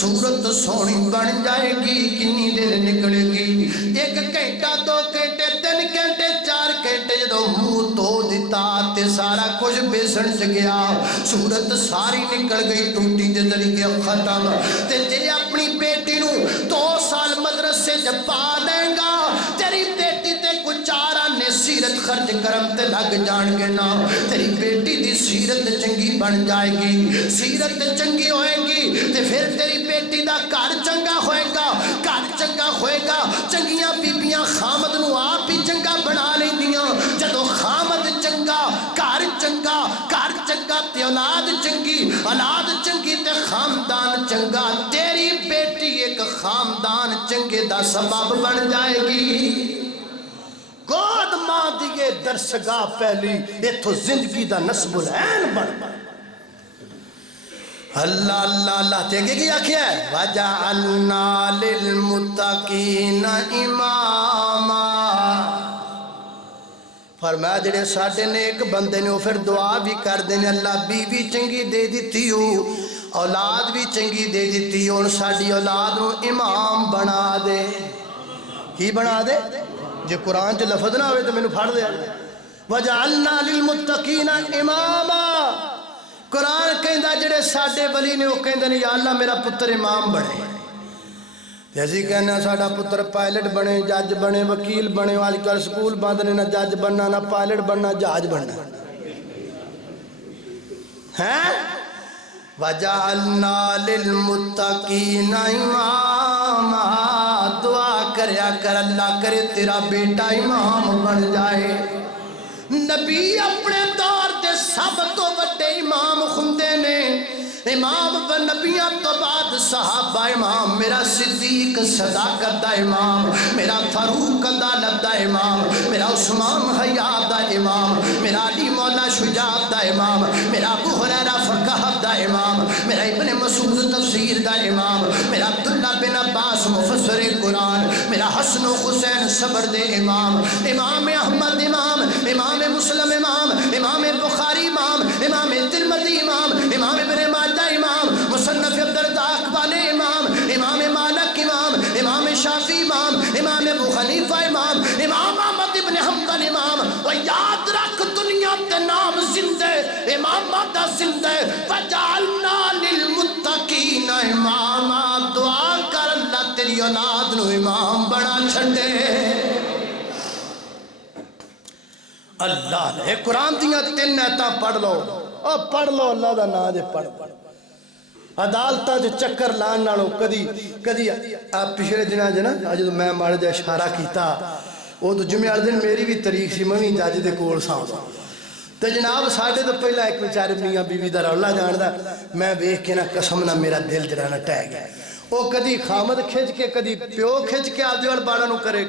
صورت سونی بن جائے گی کنی دیر نکلے گی 1 گھنٹہ 2 گھنٹے 3 گھنٹے 4 گھنٹے جدو منہ دھو دیتا تے سارا کچھ بیسن چ گیا صورت ساری نکل گئی ٹوٹی دے ذریعے ختم تے جے اپنی بیٹی نو 2 سال مدرسے چ پا دیں گا تیری بیٹی تے کچھ 4 آنے سیرت خرچ کرم تے لگ جان گے نا تیری بیٹی دی سیرت چنگی بن جائے گی سیرت چنگی ہوئے گی تے پھر تیری بیٹی دا گھر چنگا ہوئے گا چنگیاں بیبیاں خامد نو آپ ہی چنگا بنا لیندیاں جدو خامد چنگا گھر چنگا تے اولاد چنگی تے خاندان چنگا تیری بیٹی ایک خاندان چنگے دا سبب بن جائے گی گود ماں دیئے درسگاہ پہلی ایتھو زندگی دا نصب العین بن اللہ اللہ اللہ تے کی آکھیا ہے وَجَعَلْنَا لِلْمُتَّقِينَ إِمَامًا فرمایا جڑے ساڈے نیک بندے نے پھر دعا بھی کر دینے اللہ بیوی چنگی دے دیتی ہو اولاد بھی چنگی دے دیتی ہو ساڈی اولاد نو امام بنا دے ہی بنا دے جے قرآن چ لفظ نہ ہوئے تو میں نے پھڑ دیا وَجَعَلْنَا لِلْمُتَّقِينَ إِمَامًا قرآن کہندہ جڑے ساڈے ولی نے وہ کہندہ نہیں یا اللہ میرا پتر امام بنے جیسی کہنا ساڈا پتر پائلٹ بنے جج بنے وکیل بنے آج کل سکول بند نے نہ جج بننا نہ پائلٹ بننا جہاز بننا ہیں وَجَعَلْنَا لِلْمُتَّقِينَ اماما، دعا کریا کر اللہ کرے تیرا بیٹا امام بن جائے۔ نبی اپنے دور دے سب تو بڑے امام ہوندے نے، امام و نبیاں تو بعد صحابہ امام، میرا صدیق صداقت دا امام، میرا فاروق عدالت دا امام، میرا عثمان حیات دا امام، میرا علی مولا شجاعت دا امام، میرا ابو ہریرہ فقہ دا امام، میرا ابن مسعود تفسیر دا امام، میرا عبداللہ بن عباس مفسر قرآن، میرا حسن و حسین صبر دے امام، امام احمد امام، امام مسلم امام، امام بخاری امام، امام ترمذی امام، امام ابن ماجہ امام، مصنف عبدالرزاق اقبال امام، امام مالک امام، امام شافعی امام، امام ابو حنیفہ امام، امام احمد ابن حنبل امام۔ و یاد رکھ دنیا تے نام زندہ امام دا زندہ، وجعلنا للمتقین اماما، دعا کر اللہ تیری اولاد نو امام بنا چھڑے۔ اللہ نے قرآن دیاں 3 آیتاں پڑھ لو، اور پڑھ لو اللہ دا نام دے پڑھ عدالتاں جو چکر لان نالو کدی آپ پچھلے دنوں جو نا اج تو میں ماڑے جا اشارہ کیتا، وہ تو جمعہ والے دن میری بھی تاریخ سی، میں بھی جج دے کول ساں تے جناب ساڈے تو پہلا ایک بیچارے میاں بیوی دا رولا جاندا، میں ویکھ کے نا قسم نہ میرا دل جڑا نا ٹہ گیا۔ وہ کدی خامد کھچ کے، کدی پیو کھچ کے آدھی وال باڑا نو کرے،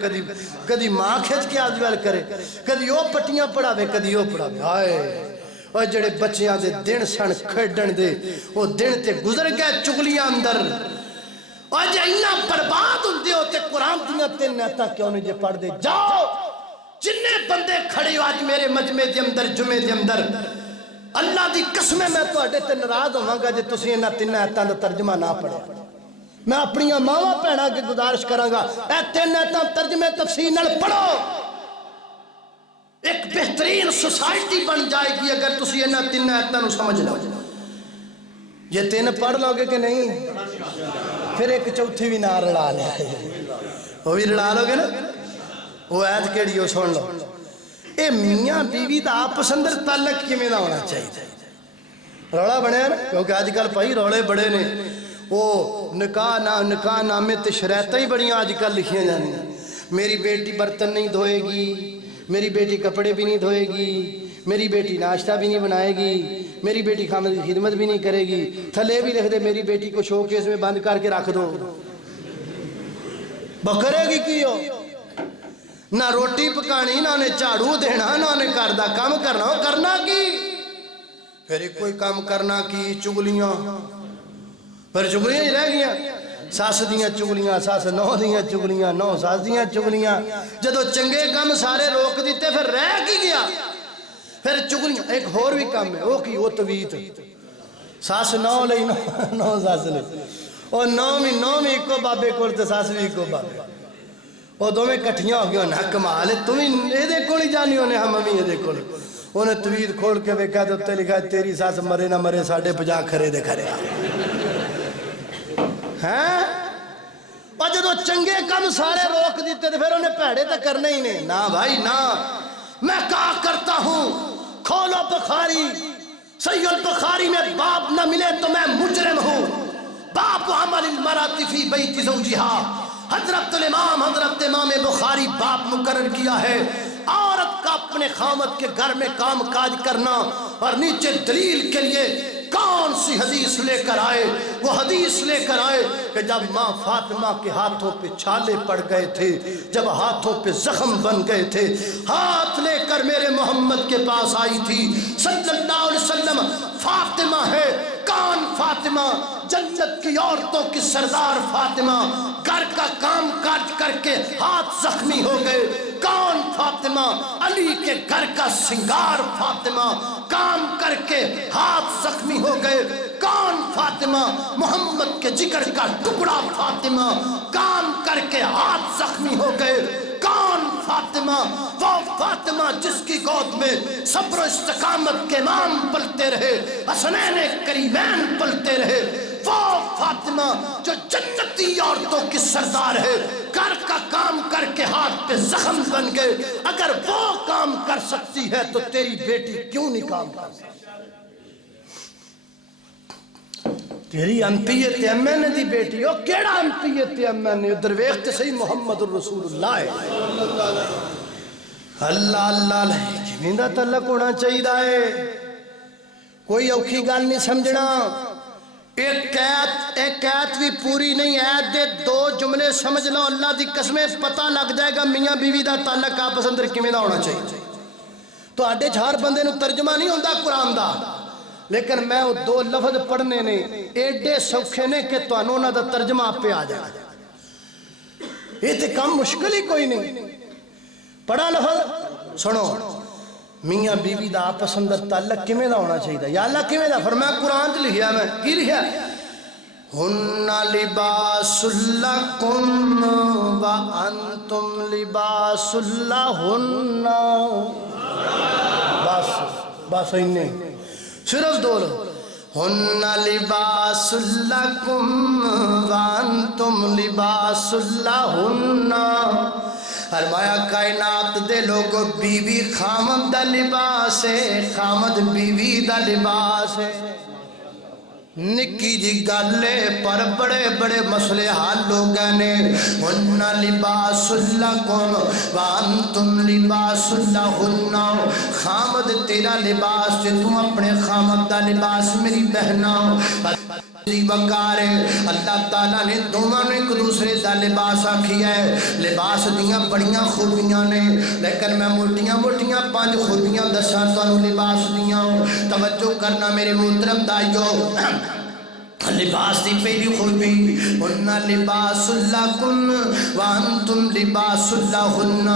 کدی ماں کھچ کے آدھی وال کرے، کدی وہ پٹیاں پڑھاوے کدی وہ پڑھاوے۔ ہائے اور جڑے بچیاں دے دن سن کھڑن دے، وہ دن تے گزر گئے چگلیاں اندر، اور جے اینا برباد ہوندے ہوتے قرآن دیاں 3 آیتاں کیوں نہیں جے پڑھ دے؟ جاؤ جننے بندے کھڑے ہو آج میرے مجمع دے اندر، جمعے دے اندر، اللہ دی قسمیں میں تو اڈے تے ناراض ہوں گا جے تسی انہاں 3 آیتاں دا ترجمہ نہ پڑھے۔ میں اپنی ماواں بھیناں کے گزارش کراں گا اے 3 آیتاں ترجمے تفسیر نال پڑھو، ایک بہترین سوسائٹی بن جائے گی اگر تسی انہاں 3 آیتاں نو سمجھ لو۔ یہ 3 پڑھ لو گے کہ نہیں؟ پھر ایک چوتھی بھی نہ رڑا لیا، وہ بھی رڑا لو گے نا؟ وہ آیت کیڑی ہو سن لو، اے میاں بیوی دا آپس اندر تعلق کیویں دا ہونا چاہیے؟ رولا بنیا نا، کیونکہ آج کل بھائی رولے بڑے نے، وہ نکاح نامے تے شرائطاں ہی بڑیاں آج کل لکھیاں جانی ہیں۔ میری بیٹی برتن نہیں دھوئے گی، میری بیٹی کپڑے بھی نہیں دھوئے گی، میری بیٹی ناشتہ بھی نہیں بنائے گی، میری بیٹی خامد کی خدمت بھی نہیں کرے گی، تھلے بھی لکھ دے میری بیٹی کو شو کیس میں بند کر کے رکھ دو۔ بکرے گی کی ہو؟ نہ روٹی پکانی، نہ انہیں چاڑو دینا، نہ انہیں کردہ کام کرنا، ہو کرنا کی؟ پھر ایک کوئی کام کرنا کی چگلیاں، پھر چگلیاں ہی رہ گیا، ساس دیاں چگلیاں، ساس نو دیاں چگلیاں، نو ساس دیاں چگلیاں، جدو چنگے کام سارے روک دیتے پھر رہ کی گیا؟ پھر چگلیاں۔ ایک اور بھی کام ہے، وہ کی وہ تویت، ساس نو لئی نو ساس لئی، اور نو میں ایک بابے کولتے ساس بھی ایک بابے، وہ دو میں کٹھیاں ہو گیا، نہ کمال ہے تمہیں یہ دے کولی جانی ہونے، ہم امی یہ دے کولی۔ انہیں تویت کھول کے بیکھا تو تے لکھا ہے تیری ساس مرے نہ مرے 50 کھرے دے کھرے ہیں۔ اور جدو چنگے کم سارے روک دیتے تھے پھر انہیں پیڑے تک کرنے ہی نہیں۔ نا بھائی نا، میں کہا کرتا ہوں کھولو بخاری، صحیح البخاری میں باب نہ ملے تو میں مجرم ہوں۔ باب عمل المرأة فی بیت زوجہا، حضرت امام بخاری باب مقرر کیا ہے، عورت کا اپنے خامد کے گھر میں کام کاج کرنا، اور نیچے دلیل کے لیے کون سی حدیث لے کر آئے؟ وہ حدیث لے کر آئے کہ جب ماں فاطمہ کے ہاتھوں پہ چھالے پڑ گئے تھے، جب ہاتھوں پہ زخم بن گئے تھے، ہاتھ لے کر میرے محمد کے پاس آئی تھی صلی اللہ علیہ وسلم۔ فاطمہ ہے، کون فاطمہ؟ جنت کی عورتوں کی سردار فاطمہ، گھر کا کام کاج کر کے ہاتھ زخمی ہو گئے۔ کون فاطمہ؟ علی کے گھر کا سنگار فاطمہ، کام کر کے ہاتھ زخمی ہو گئے۔ کون فاطمہ؟ محمد کے جگر کا ٹکڑا فاطمہ، کام کر کے ہاتھ زخمی ہو گئے۔ کون فاطمہ؟ وہ فاطمہ جس کی گود میں صبر و استقامت کے امام پلتے رہے، حسنین کریمین پلتے رہے۔ وہ فاطمہ جو جنتی عورتوں کی سردار ہے، گھر کا کام کر کے ہاتھ پہ زخم بن گئے۔ اگر وہ کام کر سکتی ہے تو تیری بیٹی کیوں نہیں کام کر سکتی؟ تیری انتیت ایم این دی بیٹی ہو کیڑا انتیت ایم این ادھر ویختے صحیح محمد الرسول اللہ ہے اللہ اللہ جمعیدہ تعلق ہونا چاہیے کوئی اوکھی گال نہیں سمجھنا ایک قید بھی پوری نہیں ہے دے دو جملے سمجھ لو اللہ دی قسمیں پتہ لگ جائے گا میاں بیوی دا تعلق آپس اندر کیویں دا ہونا چاہیے تو آڈے ہر بندے نو ترجمہ نہیں ہوتا قرآن دا لیکن میں وہ دو لفظ پڑھنے نے ایڈے سوکھے نے کہ تو انہوں دا ترجمہ آپ پہ آ جائے یہ تے کم مشکل ہی کوئی نہیں پڑھا لفظ سنو میاں بیوی دا آپس اندر تعلق کیویں دا ہونا چاہیے یا اللہ کیویں دا فرمایا قرآن تے لکھیا میں کی لکھیا ہن لباس لکم وانتم لباس لہن بس انہیں صرف دو لو ہن لباس لکم وانتم لباس لہن فرمایا کائنات دے لوگو بیوی خامد دا لباس ہے خامد بیوی دا لباس ہے نکی جی گالے پر بڑے بڑے مسئلے حال لوگ نے ہن لباس لکم وانتم لباس لہن خامد تیرا لباس ہے تم اپنے خامد دا لباس میری بہنا وقار اللہ تعالیٰ نے دونوں نے ایک دوسرے دا لباس آکھی ہے لباس دیاں بڑیاں خوبیاں نے لیکن میں موٹیاں موٹیاں 5 خوبیاں دساں تو لباس دیاں توجہ کرنا میرے محترم دائیو لباس دی پہلی خوبی ہن لباس لکم وانتم لباس لہن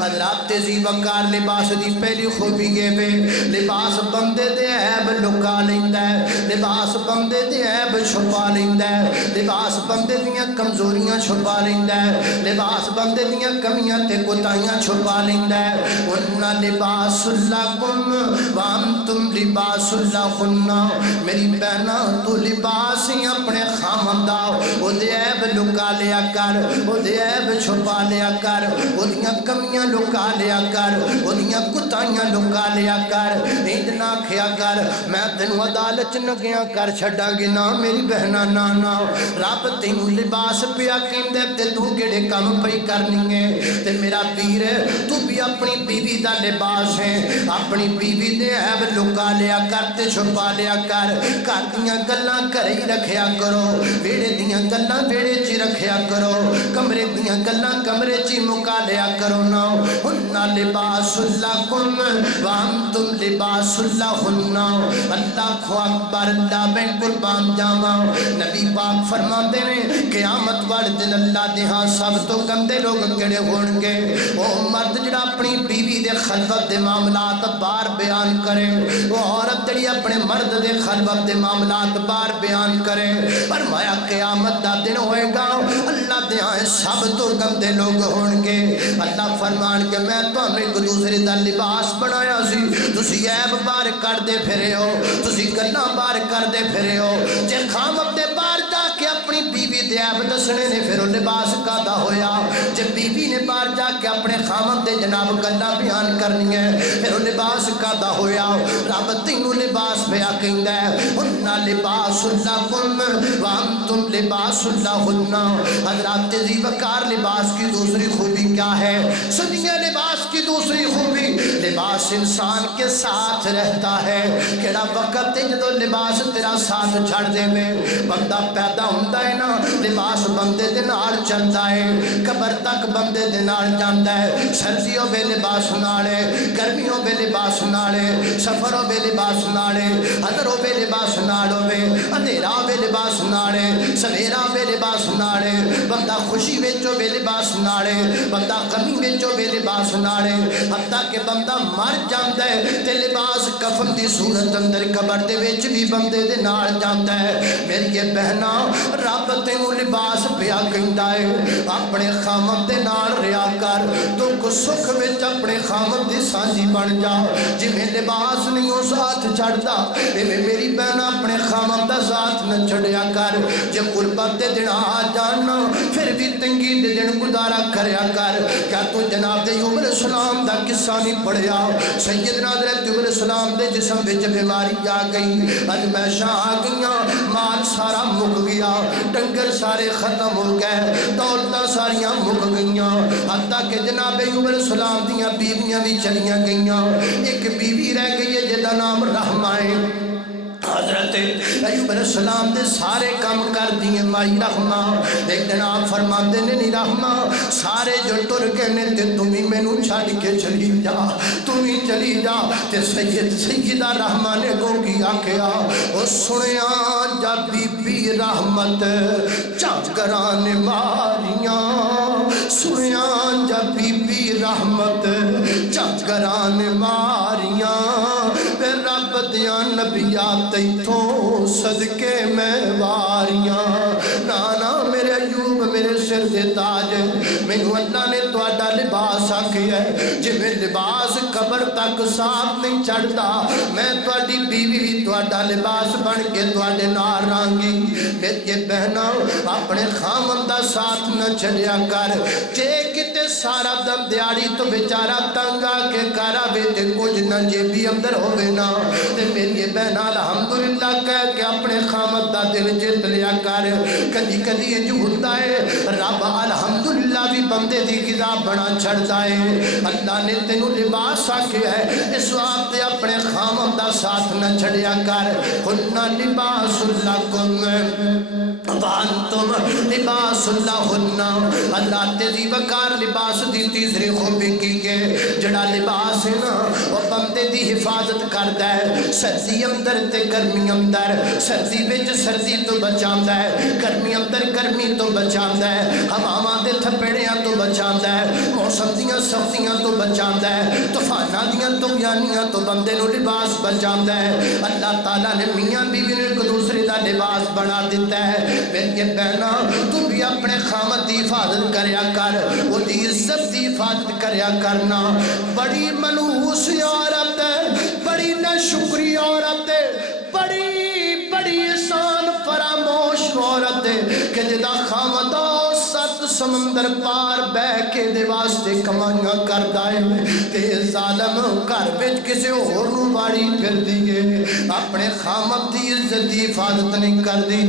حضرات ذی وقار لباس دی پہلی خوبی یہ بے لباس بندے دے عیب لکا لیندا ہے لباس بندے دے عیب چھپا لیندا ہے لباس بندے دیاں کمزوریاں چھپا لیندا ہے لباس بندے دیاں کمیاں تے کوتاہیاں چھپا لیندا ہے ہن لباس لکم وانتم لباس لہن میری بہنا تو لباس اپنے خامندہ او دے عیب لکا لیا کر او دے عیب چھپا لیا کر او دیاں کمیاں لکا لیا کر او دیاں کتائیاں لکا لیا کر اتنا کھیا کر میں تینوں عدالت نگیاں کر چھڑا گی نا میری بہنا نانا رب تینوں لباس پیا کیندے تے تو کیڑے کام پئی کرنی ہے تے میرا پیر تو بھی اپنی بیوی دا لباس ہے اپنی بیوی دے عیب لکا لیا کر تے چھپا لیا کر گھر دیاں گلاں کرے رکھیا کرو بیڑے دیاں گلاں بیڑے چی رکھیا کرو کمرے دیاں گلاں کمرے چی مکا لیا کرو نا ہن لباس لکم وانتم لباس لہن اللہ کو اکبر اللہ میں قربان جاواں نبی پاک فرماندے نے قیامت والے دن اللہ دے ہاں سب تو گندے لوگ کیڑے ہون گے او مرد جڑا اپنی بیوی دے خلوت دے معاملات بار بیان کرے وہ عورت جڑی اپنے مرد دے خلوت دے معاملات بار بیان کرے فرمایا قیامت دا دن ہوئے گا اللہ دے آئے سب تو گندے لوگ ہون گے اللہ فرمان کہ میں تو ہمیں ایک دوسرے دا لباس بنایا سی تسی عیب بار کر دے پھرے ہو تسی گلاں بار کر دے پھرے ہو جے خامد دے بار جا کے اپنی بیوی دے عیب دسنے نے پھر لباس کا دا ہویا جے بیوی نے بار جا کے اپنے خامد دے جناب گلاں بیان کرنی ہے پھر لباس کا دا ہویا رب تینوں لباس پیا کہندا ہے ہن لباس لکم وانتم لباس لہن حضرات ذی وقار لباس کی دوسری خوبی کیا ہے سنیے لباس کی دوسری خوبی لباس انسان کے ساتھ رہتا ہے کیڑا وقت جدو لباس تیرا ساتھ چھڑ دے میں بندہ پیدا ہوندا ہے نا لباس بندے دے نال چلدا ہے قبر تک بندے دے نال جاندا ہے سردیوں میں لباس نال ہے گرمیوں میں لباس نال ہے سفروں میں لباس نال ہے حضروں میں لباس نال ہوے اندھیرا میں لباس ناڑے سویرا میں لباس ناڑے بندہ خوشی وچوں میں لباس ناڑے بندہ غمی وچوں میں لباس ناڑے حتیٰ کہ بندہ مر جاندا ہے تے لباس کفن دی صورت اندر قبر دے وچ بھی بندے دے نال جاندا ہے میری بہنا رب تینوں لباس پیا کہندا ہے اپنے خامد دے نال رہیا کر دکھ سکھ وچ اپنے خامد دی سانجھی بن جا جویں لباس نہیں او ساتھ چھڑدا ایویں میری بہنا اپنے خامد دا ساتھ نہ چھڑیا کر جب قربت دے دن آ جانا پھر بھی تنگی دے دن گزارا کر کریا کر. کیا تو جناب ایوب علیہ السلام دا قصہ نہیں پڑھیا؟ سیدنا حضرت ایوب علیہ السلام دے جسم وچ بیماری آ گئی, ازمائشاں آ گئیاں, مال سارا مک گیا, ڈنگر سارے ختم ہو گئے, دولتاں ساریاں مک گئیاں, حتیٰ کہ جناب ایوب علیہ السلام دیاں بیویاں بھی چلیاں گئیاں. ایک بیوی رہ گئی ہے جدا نام رحمہ ہے. حضرت ایوب علیہ السلام دے سارے کام کر دیے مائی رحمہ. ایک دن آپ فرماتے نے نہیں رحمہ, سارے جو ٹر گئے نے تے تمہیں مینوں چھڈ کے چلی جا, تمہیں چلی جا. تے سیدہ رحمہ نے کو کی آکھیا, او سنیا جا بی بی رحمت چاکران ماریاں, سنیا جا بی بی رحمت چاکران ماریاں, پھر رب دیاں نبیات تیتھوں صدقے میں واریاں. نانا میرے ایوب میرے سر دے تاج, مینوں اللہ نے تہاڈا لباس آکھیا ہے, جویں لباس قبر تک ساتھ نہیں چڑھدا, میں تہاڈی بیوی بھی تہاڈا لباس بن کے تہاڈے نال رہاں گی. میری بہناں اپنے خامن دا ساتھ نہ چھڈیا کر, جے کتے سارا دم دیاڑی تو بیچارہ تنگ آ کے کرا وے تے کچھ نہ جیبی اندر ہوے نا, تے میری بہن الحمدللہ کہہ کے اپنے خامد دا دل جت لیا کر. کدی کدی یہ جو ہوتا ہے رب الحمدللہ بھی بندے دی غذا بنا چھڑتا ہے. اللہ نے تینوں لباس آکھیا ہے, اس واسطے اپنے خامد دا ساتھ نہ چھڑیا کر. ہننا لباس لکم وانتم لباس لہننا. اللہ تیزی وقار لباس دی تیسری خوبی کی کہ جڑا لباس ہے نا وہ بندے دی حفاظت کرتا ہے, سردی اندر تے گرمی اندر, سردی وچ سردی تو بچاندا ہے, گرمی اندر گرمی تو بچاندا ہے, ہواواں دے تھپڑیاں تو بچاندا ہے, موسم دیاں سختیاں تو بچاندا ہے, طوفاناں دیاں طغیانیاں تو بندے نو لباس بچاندا ہے. اللہ تعالیٰ نے میاں بیوی نے ایک دوسرے دا لباس بنا دیتا ہے. میری بہنا تو بھی اپنے خامد دی حفاظت کریا کر, وہ دی عزت دی حفاظت کریا کرنا. بڑی منحوس عورت ہے, بڑی ناشکری عورت ہے, بڑی بڑی احسان فراموش عورت ہے کہ جدا خامد سات سمندر پار بہ کے دے واسطے کمائیاں کردا ہے, تے ظالم گھر وچ کسے ہور نوں واڑی پھر دیے, اپنے خامد دی عزت دی حفاظت نہیں کردی.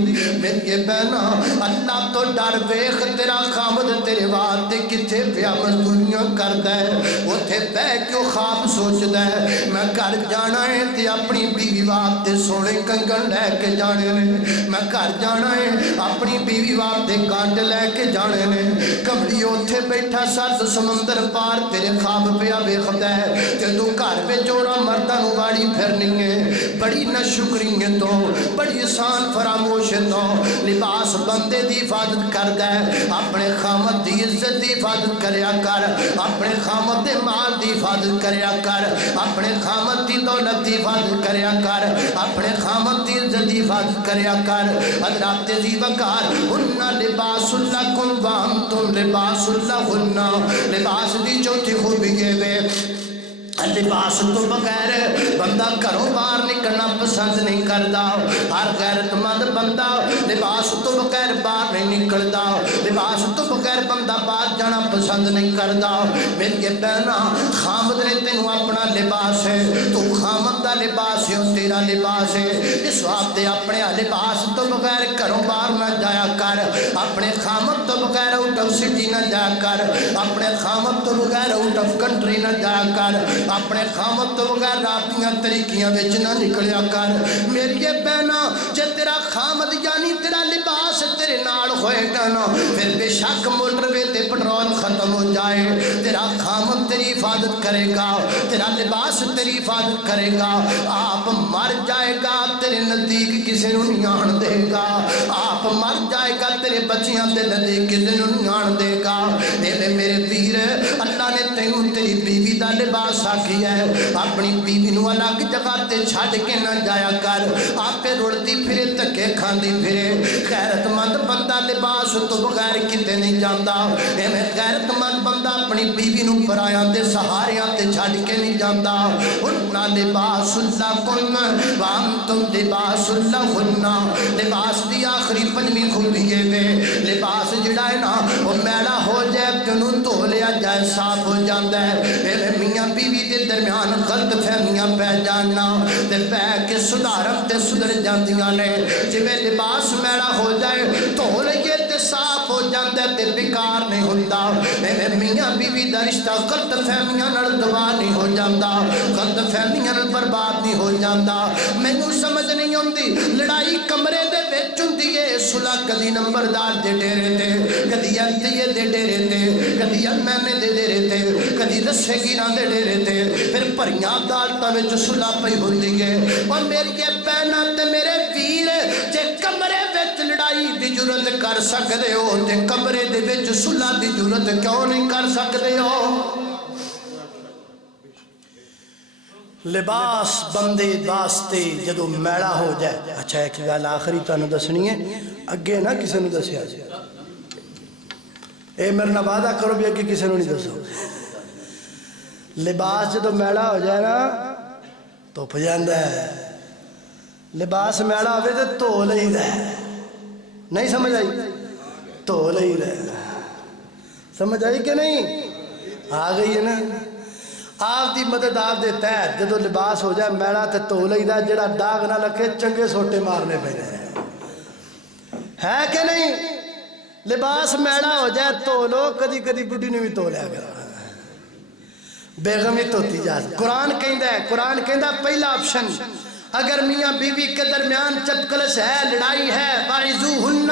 میری بہنا اللہ تو ڈر ویکھ, تیرا خامد تیرے واسطے کتھے پیا مزدوریاں کردا ہے, اوتھے بہ کے خواب سوچدا ہے میں گھر جانا ہے تے اپنی بیوی واسطے سونے کنگن لے کے جانے نے, میں گھر جانا ہے اپنی بیوی واسطے کانڈ لے کے جانے نے. کملی اوتھے بیٹھا سرد سمندر پار تیرے خواب پیا ویکھدا ہے, تے تو گھر وچ چوراں مرداں نوں واڑی پھرنی ہے. بڑی ناشکری ہے تو, بڑی احسان فراموش ہے تو. لباس بندے دی حفاظت کردا ہے, اپنے خامد دی عزت دی حفاظت کریا کر, اپنے خامد دے مال دی حفاظت کریا کر, اپنے خامد دی دولت دی حفاظت کریا کر, اپنے خامد دی عزت دی حفاظت کریا کر. حضرات ذی وقار ہننا لباس لکم وانتم لباس لہننا. لباس دی چوتھی خوبی یہ وے, لباس تو بغیر بندہ گھروں باہر نکلنا پسند نہیں کرتا. ہر غیرت مند بندہ لباس تو بغیر باہر نہیں نکلتا, لباس تو بغیر بندہ باہر جانا پسند نہیں کرتا. میری بہنا خامد نے تینوں اپنا لباس ہے, تو خامد دا لباس ہے, تیرا لباس ہے, اس واسطے اپنے لباس تو بغیر گھروں باہر نہ جایا کر, اپنے خامد تو بغیر آؤٹ آف سٹی نہ جایا کر, اپنے خامد تو بغیر آؤٹ آف کنٹری نہ جایا کر, اپنے خامد تو بغیر راتیاں طریقیاں وچ نہ نکلیا کر. میری بہنا جے تیرا خامد یعنی تیرا لباس تیرے نال ہوئے گا نا, پھر بے شک موٹر وے تے پٹرول ختم ہو جائے, تیرا خامد تیری حفاظت کرے گا, تیرا لباس تیری حفاظت کرے گا. آپ مر جائے گا تیرے نزدیک کسی نوں نہیں آن دے گا, آپ مر جائے گا تیرے بچیاں دے نزدیک کسی نوں نہیں آن دے گا. اے میرے پیر اللہ نے تینوں تیری بیوی دا لباس آکھیا ہے, اپنی بیوی نو الگ جگہ تے چھڈ کے نہ جایا کر, آپے رڑتی پھرے دھکے کھاندی پھرے. غیرت مند بندہ لباس تو بغیر کتے نہیں جاندا, ایویں غیرت مند بندہ اپنی بیوی نو پرایاں دے سہاریاں تے چھڈ کے نہیں جاندا. ہننا لباس لکم وانتم لباس لہننا. لباس دی آخری پنجویں خوبی ہے وے, لباس جڑا ہے نا وہ میلا ہو جائے تینوں تو دھویا جائے صاف ہو جاتا ہے میاں بیوی دے درمیان غلط فہمیاں پہ جانا تے پہ کے سدھارن تے سدھر جاندیاں نے جویں لباس میلا ہو جائے دھو لئیے تے صاف ہو جاتا ہے تے بیکار نہیں ہوتا میاں بیوی دا رشتہ غلط فہمیاں نال دبا نہیں ہو جاتا غلط فہمیاں نال برباد نہیں ہو جاتا مینوں سمجھ نہیں آندی لڑائی کمرے دے وچ ہوندی ہے صلح کدی نمبردار دے ڈیرے تے کدی انتیے دے ڈیرے تے کدی امانے دے ڈیرے تے کدی رسے گیراں دے ڈیرے تے پھر بھریاں عدالتاں وچ صلح پئی ہوندی ہے اور میری بہناں تے میرے ویر جے کمرے وچ لڑائی دی جرت کر سکدے ہو تے کمرے دے وچ صلح دی جرت کیوں نہیں کر سکدے ہو لباس بندے واسطے جدو میڑا ہو جائے اچھا ایک گل آخری تانوں دسنی ہے اگے نہ کسی نے دسیا جی اے میرے نال وعدہ کرو بھی اگے کسی نے نہیں دسو لباس جدو میڑا ہو جائے نا تو پھ جاندا ہے لباس میڑا ہوئے تو دھو لئیدا ہے نہیں سمجھ آئی دھو لئیدا ہے سمجھ آئی کہ نہیں آ گئی ہے نا آپ دی مدد آپ دے تحت جدو لباس ہو جائے میڑا تے دھو لئیدا جڑا داغ نہ لگے چنگے سوٹے مارنے پہ ہے کہ نہیں لباس میڑا ہو جائے دھو لو کدی کدی بڈھی نے بھی دھو لیا گیا بیگم ہی دھوتی جا قرآن کہندا پہلا آپشن اگر میاں بیوی کے درمیان چپکلش ہے لڑائی ہے واعظوہن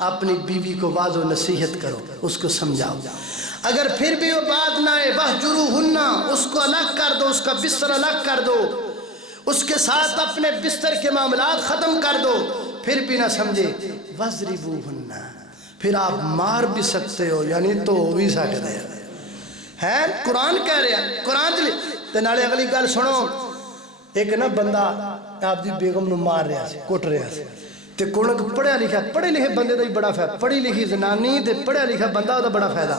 اپنی بیوی کو واعظ و نصیحت کرو اس کو سمجھاؤ اگر پھر بھی وہ بات نہ آئے وَاہْجُرُوهُنَّ اس کو الگ کر دو اس کا بستر الگ کر دو اس کے ساتھ اپنے بستر کے معاملات ختم کر دو پھر بھی نہ سمجھے وَاضْرِبُوهُنَّ پھر آپ مار بھی سکتے ہو یعنی تو بھی سکتے ہیں قرآن کہہ رہے ہیں قرآن تے نالے اگلی گل سنو ایک نا بندہ آپ دی بیگم نو مار رہا سے کٹ رہا سے تے کونک پڑھیا لکھا پڑھے لکھے بندے دا ہی بڑا فائدہ پڑھی لکھی زنانی تے پڑھیا لکھا بندہ دا بڑا فائدہ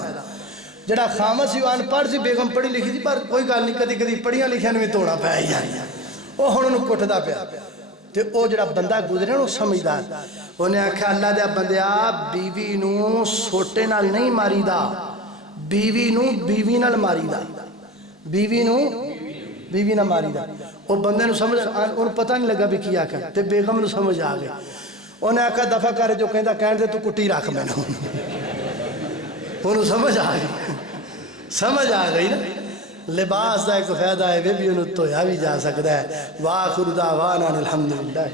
جڑا خامت سی ان پڑھ سی بیگم پڑھی لکھی سی پر کوئی گل نہیں کدی کدی پڑھیاں لکھیاں نے بھی توڑا پیا یار او ہن اونوں کٹدا پیا تے او جڑا بندہ گزرے او سمجھدار اونے آکھیا اللہ دے بندیا بیوی نو سوٹے نال نہیں ماریدا بیوی نو بیوی نال ماریدا بیوی نو بیوی نہ ماریدا او بندے نو سمجھ اون پتہ نہیں لگا بھی کی آکھیا تے بیگم نو سمجھ آ گئی اونے آکھیا دفع کر جو کہندا کہن دے تو کٹی رکھ مینوں انہوں سمجھ آ گئی سمجھ آ گئی نا لباس دا ایک فائدہ ہے وہ بھی انہوں تویا بھی جا سکتا ہے وآخر دعوانا الحمدللہ